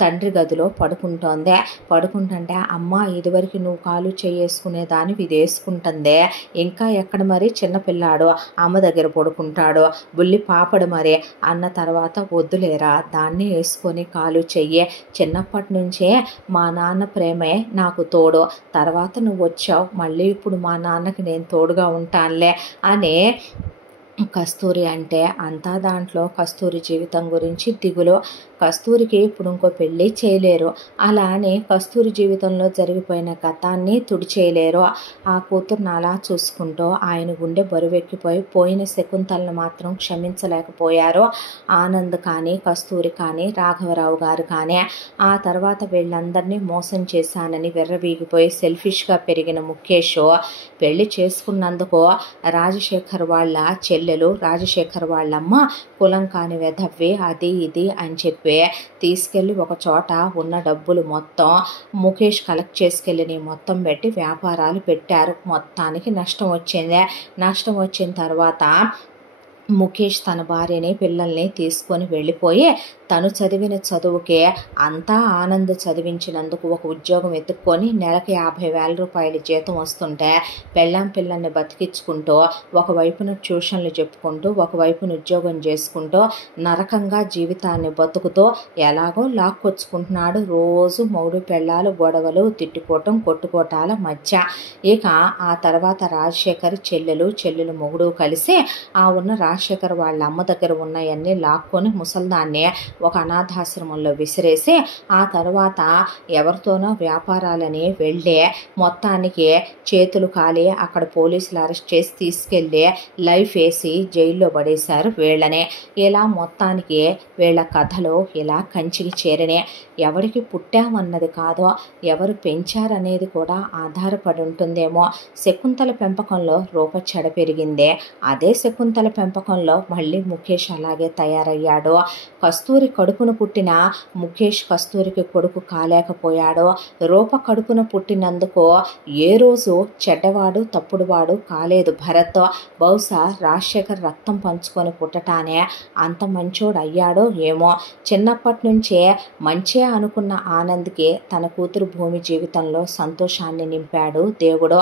తండ్రి గదిలో పడుకుంటోంది. పడుకుంటుంటే అమ్మ ఇదివరకు నువ్వు కాలు చేసుకునేదాన్ని ఇది వేసుకుంటుందే, ఇంకా ఎక్కడ మరి చిన్నపిల్లాడు అమ్మ దగ్గర పడుకుంటాడు, బుల్లి పాపడు మరి అన్న తర్వాత వద్దులేరా దాన్ని వేసుకొని కాలు చెయ్యి, చిన్నప్పటి నుంచే మా నాన్న ప్రేమే నాకు తోడు, తర్వాత నువ్వు వచ్చావు మళ్ళీ ఇప్పుడు మా నాన్నకి నేను తోడుగా ఉంటానులే అని కస్తూరి అంటే అంతా దాంట్లో కస్తూరి జీవితం గురించి దిగులు. కస్తూరికి ఇప్పుడు ఇంకో పెళ్ళి చేయలేరు, అలా అని కస్తూరి జీవితంలో జరిగిపోయిన గతాన్ని తుడిచేయలేరు. ఆ కూతుర్ని అలా చూసుకుంటూ ఆయన గుండె బరువెక్కిపోయి పోయిన శకుంతలను మాత్రం క్షమించలేకపోయారు. ఆనంద్ కానీ కస్తూరి కానీ రాఘవరావు గారు కానీ. ఆ తర్వాత వీళ్ళందరినీ మోసం చేశానని వెర్రవీగిపోయి సెల్ఫిష్గా పెరిగిన ముఖేష్ పెళ్లి చేసుకున్నందుకు రాజశేఖర్ వాళ్ళ చెల్లెలు రాజశేఖర్ వాళ్ళమ్మ కులం కాని వెధవ్వి అది ఇది అని చెప్పి తీసుకెళ్ళి ఒక చోట ఉన్న డబ్బులు మొత్తం ముఖేష్ కలెక్ట్ చేసుకెళ్ళి మొత్తం పెట్టి వ్యాపారాలు పెట్టారు. మొత్తానికి నష్టం వచ్చింది. నష్టం వచ్చిన తర్వాత ముఖేష్ తన భార్యని పిల్లల్ని తీసుకొని వెళ్ళిపోయి తను చదివిన చదువుకే అంతా ఆనంద్ చదివించినందుకు ఒక ఉద్యోగం ఎత్తుక్కొని నెలకి 50,000 రూపాయల జీతం వస్తుంటే పిల్లల్ని బతికించుకుంటూ ఒకవైపున ట్యూషన్లు చెప్పుకుంటూ ఒకవైపున ఉద్యోగం చేసుకుంటూ నరకంగా జీవితాన్ని బతుకుతూ ఎలాగో లాక్కొచ్చుకుంటున్నాడు. రోజు మౌడు పెళ్ళాలు గొడవలు తిట్టుకోవటం కొట్టుకోటాల మధ్య. ఇక ఆ తర్వాత రాజశేఖర్ చెల్లెలు మొగుడు కలిసి ఆ ఉన్న రాజశేఖర్ వాళ్ళ అమ్మ దగ్గర ఉన్నాయన్నీ లాక్కొని ముసల్దాన్ని ఒక అనాథాశ్రమంలో విసిరేసి ఆ తర్వాత ఎవరితోనో వ్యాపారాలని వెళ్ళి మొత్తానికి చేతులు కాలి అక్కడ పోలీసులు అరెస్ట్ చేసి తీసుకెళ్ళి లైఫ్ వేసి జైల్లో పడేశారు వీళ్ళని. ఇలా మొత్తానికి వీళ్ళ కథలో ఇలా కంచికి చేరినే. ఎవరికి పుట్టామన్నది కాదో ఎవరు పెంచారనేది కూడా ఆధారపడి ఉంటుందేమో. శకుంతల పెంపకంలో రూప చెడ పెరిగిందే, అదే శకుంతల పెంపకంలో మళ్ళీ ముఖేష్ అలాగే తయారయ్యాడు. కస్తూరి కడుపున పుట్టిన ముఖేష్ కస్తూరికి కొడుకు కాలేకపోయాడు. రూప కడుపున పుట్టినందుకు ఏ రోజు చెడ్డవాడు తప్పుడువాడు కాలేదు భరత్. బహుశా రాజశేఖర్ రక్తం పంచుకొని పుట్టటానే అంత మంచోడు అయ్యాడో ఏమో. చిన్నప్పటి నుంచే మంచే అనుకున్న ఆనంద్కి తన కూతురు భూమి జీవితంలో సంతోషాన్ని నింపాడు దేవుడు.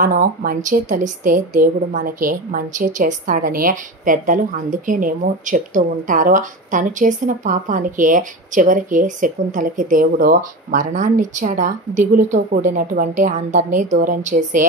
మనం మంచే తలిస్తే దేవుడు మనకి మంచే చేస్తాడని పెద్దలు అందుకేనేమో చెప్తూ ఉంటారు. తను చేసిన పాపానికి చివరికి శకుంతలకి దేవుడు మరణాన్నిచ్చాడా, దిగులుతో కూడినటువంటి అందరినీ దూరం చేసి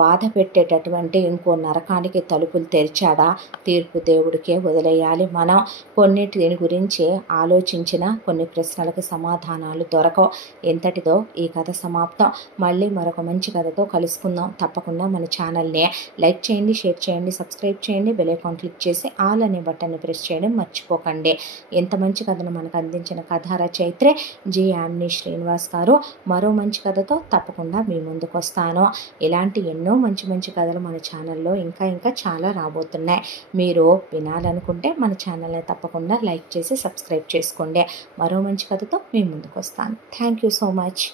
బాధ పెట్టేటటువంటి ఇంకో నరకానికి తలుపులు తెరిచాడా, తీర్పు దేవుడికే వదిలేయాలి మనం. కొన్నిటిని గురించి ఆలోచించిన కొన్ని ప్రశ్నలకు సమాధానాలు దొరకవు. ఇంతటితో ఈ కథ సమాప్తం. మళ్ళీ మరొక మంచి కథతో కలుసుకుందాం. తప్పకుండా మన ఛానల్ని లైక్ చేయండి, షేర్ చేయండి, సబ్స్క్రైబ్ చేయండి, బెల్ ఐకాన్ క్లిక్ చేసి ఆల్ అనే బటన్ని ప్రెస్ చేయడం మర్చిపోకండి. ఎంత మంచి కథను మనకు అందించిన కథా రచయిత్రే జి యామిని శ్రీనివాస్ గారు. మరో మంచి కథతో తప్పకుండా మీ ముందుకు వస్తాను. ఇలాంటి ఎన్నో మంచి మంచి కథలు మన ఛానల్లో ఇంకా చాలా రాబోతున్నాయి. మీరు వినాలనుకుంటే మన ఛానల్ని తప్పకుండా లైక్ చేసి సబ్స్క్రైబ్ చేసుకోండి. మరో మంచి కథతో మీ ముందుకు వస్తాను. Thank you so much.